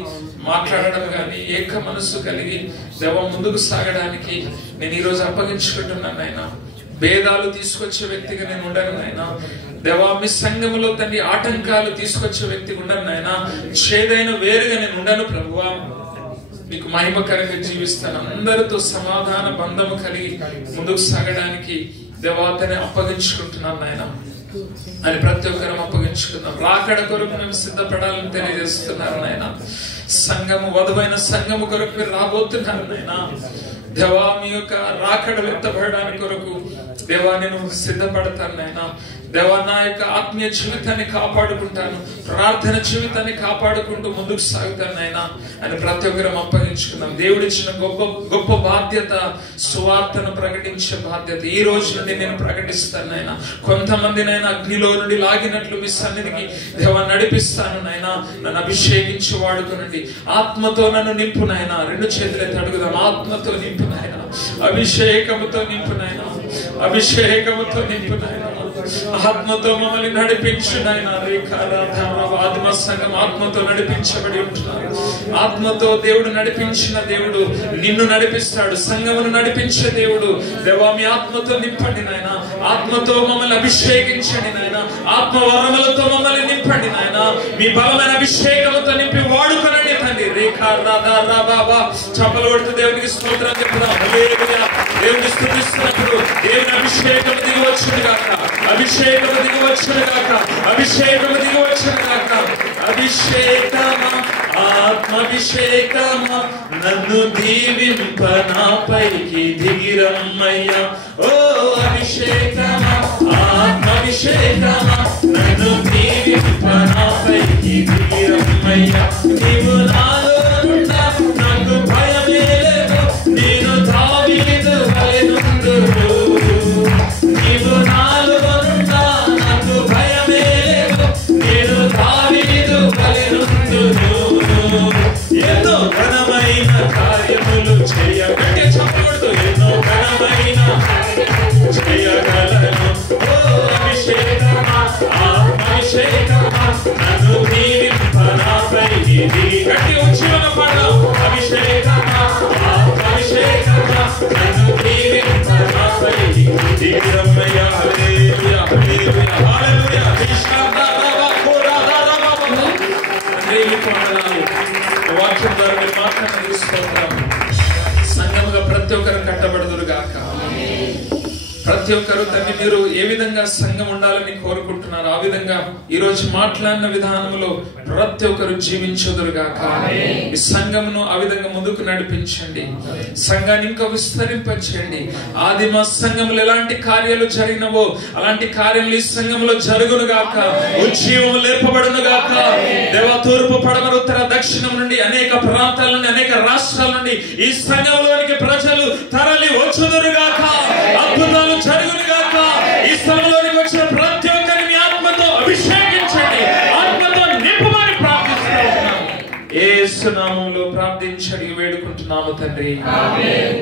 మాట్లాడడం గాని, ఏక మనస్సు కలిగి దేవ ముందుకు సాగడానికి నేను ఈరోజు అప్పగించుకుంటున్నాను నాయన. భేదాలు తీసుకొచ్చే వ్యక్తిగా నేను ఉండను నాయన. దేవా, మీ సంఘములో తండ్రి ఆటంకాలు తీసుకొచ్చే వ్యక్తిగా ఉండను నాయన. చేదైన వేరుగా నేను ఉండను ప్రభువా. మీకు మహిమకరంగా జీవిస్తాను. అందరితో సమాధాన బంధము కలిగి ముందుకు సాగడానికి దేవాతని అప్పగించుకుంటున్నాను నాయన అని ప్రతి ఒక్కరం అప్పగించుకుందాం. రాకడ కొరకు మేము సిద్ధపడాలని తెలియజేస్తున్నారు నాయన. సంఘము వధువైన సంఘము కొరకు మీరు రాబోతున్నారు నాయన. దేవా, మీ యొక్క రాకడ వ్యక్తపడడానికి కొరకు దేవా నేను సిద్ధపడతాను నాయన. దేవా, నా యొక్క ఆత్మీయ జీవితాన్ని కాపాడుకుంటాను, ప్రార్థన జీవితాన్ని కాపాడుకుంటూ ముందుకు సాగుతాను నాయన అని ప్రతి ఒక్కరం అప్పగించుకుందాం. దేవుడిచ్చిన గొప్ప గొప్ప బాధ్యత, సువార్తను ప్రకటించే బాధ్యత ఈ రోజు నుండి నేను ప్రకటిస్తాను నాయన. కొంతమంది నాయన అగ్నిలో నుండి లాగినట్లు మీ సన్నిధికి దేవా నడిపిస్తాను నాయన. నన్ను అభిషేకించి వాడుకునండి, ఆత్మతో నన్ను నింపు నాయన. రెండు చేతులైతే అడుగుదాం. ఆత్మతో నింపు నాయన, అభిషేకముతో నింపు నాయన, అభిషేకముతో నింపు నాయన. ఆత్మతో మమ్మల్ని నడిపించు నాయన. ఆత్మ సంఘం ఆత్మతో నడిపించబడి ఉంటున్నారు. ఆత్మతో దేవుడు నడిపించిన దేవుడు నిన్ను నడిపిస్తాడు. సంఘమును నడిపించే దేవుడు దేవా, మీ ఆత్మతో నింపండి నాయన. ఆత్మతో మమ్మల్ని అభిషేకించండి నాయన. ఆత్మ వరములతో మమ్మల్ని నింపండి నాయన. మీ బలమైన అభిషేకముతో నింపి వాడుకొనండి తండ్రి. చప్పలు కొడుతూ దేవునికి స్తోత్రం చెప్పుదాం. దేవుని స్తుతిస్తున్నప్పుడు దేవుని అభిషేకం దిగి వచ్చును గాక, అభిషేకం దిగి వచ్చును గాక, అభిషేకం దిగి వచ్చును గాక. అభిషేకమా, ఆత్మాభిషేకమా, నన్ను దీవింప నాపైకి దిగిరమ్మయ్యా. ఓ అభిషేకమా, ఆత్మాభిషేకమా, నన్ను దీవింప నాపైకి దిగిరమ్మయ్యా. నీవు నాలో ఉంటా, నాకు భయమే లేదు, నేను దావీదు వలెనుందును. నీవు నాలో ఉంటా, నాకు భయమే లేదు, నేను దావీదు వలెనుందును. ఎన్నో ఘనమైన కార్యములు చేయగట్టే చెప్పకూడదు. ఎన్నో ఘనమైన చేయగలను. ఓ అభిషేకమా, ఆత్మాభిషేకమా, నన్ను దీవింప నాపైకి దిగి. గట్టి ఉచ్చారణ పాడదాం. అభిషేకమా, ఆత్మాభిషేకమా, నన్ను దీవింప నాపైకి దిగిరమ్మయ్యా. హల్లెలూయా, హల్లెలూయా, హల్లెలూయా. వాక్యం ద్వారా మీరు మాట్లాడిన తీసుకుంటాం. సంఘముగా ప్రతి ఒక్కరు కట్టబడదురు గాక. ప్రతి ఒక్కరు తండ్రి మీరు ఏ విధంగా సంఘం ఉండాలని కోరుకుంటున్నారు ఆ విధంగా ఈ రోజు మాట్లాడిన విధానంలో ప్రతి ఒక్కరు జీవించుదురు గాక. ఈ సంఘమును ఆ విధంగా ముందుకు నడిపించండి, సంఘాన్ని ఇంకా విస్తరింపచేయండి. ఆదిమ సంఘములు ఎలాంటి కార్యాలు జరిగినవో అలాంటి కార్యాలు ఈ సంఘంలో జరుగును గాక. ఉజ్జీవం లేపబడును గాక. దేవ, తూర్పు పడమర ఉత్తర దక్షిణం నుండి అనేక ప్రాంతాల నుండి అనేక రాష్ట్రాల నుండి ఈ సంఘంలోనికి ప్రజలు తరలి వచ్చుదురు గాక. అద్భుతాలు జరుగును గాక. ఈ స్థలంలోనికి వచ్చిన ప్రతి ఒక్కరిని మీ ఆత్మతో అభిషేకించండి, ఆత్మతో నింపమని ప్రార్థిస్తున్నాము. యేసు నామములో ప్రార్థించి వేడుకుంటున్నాము తండ్రి. ఆమేన్.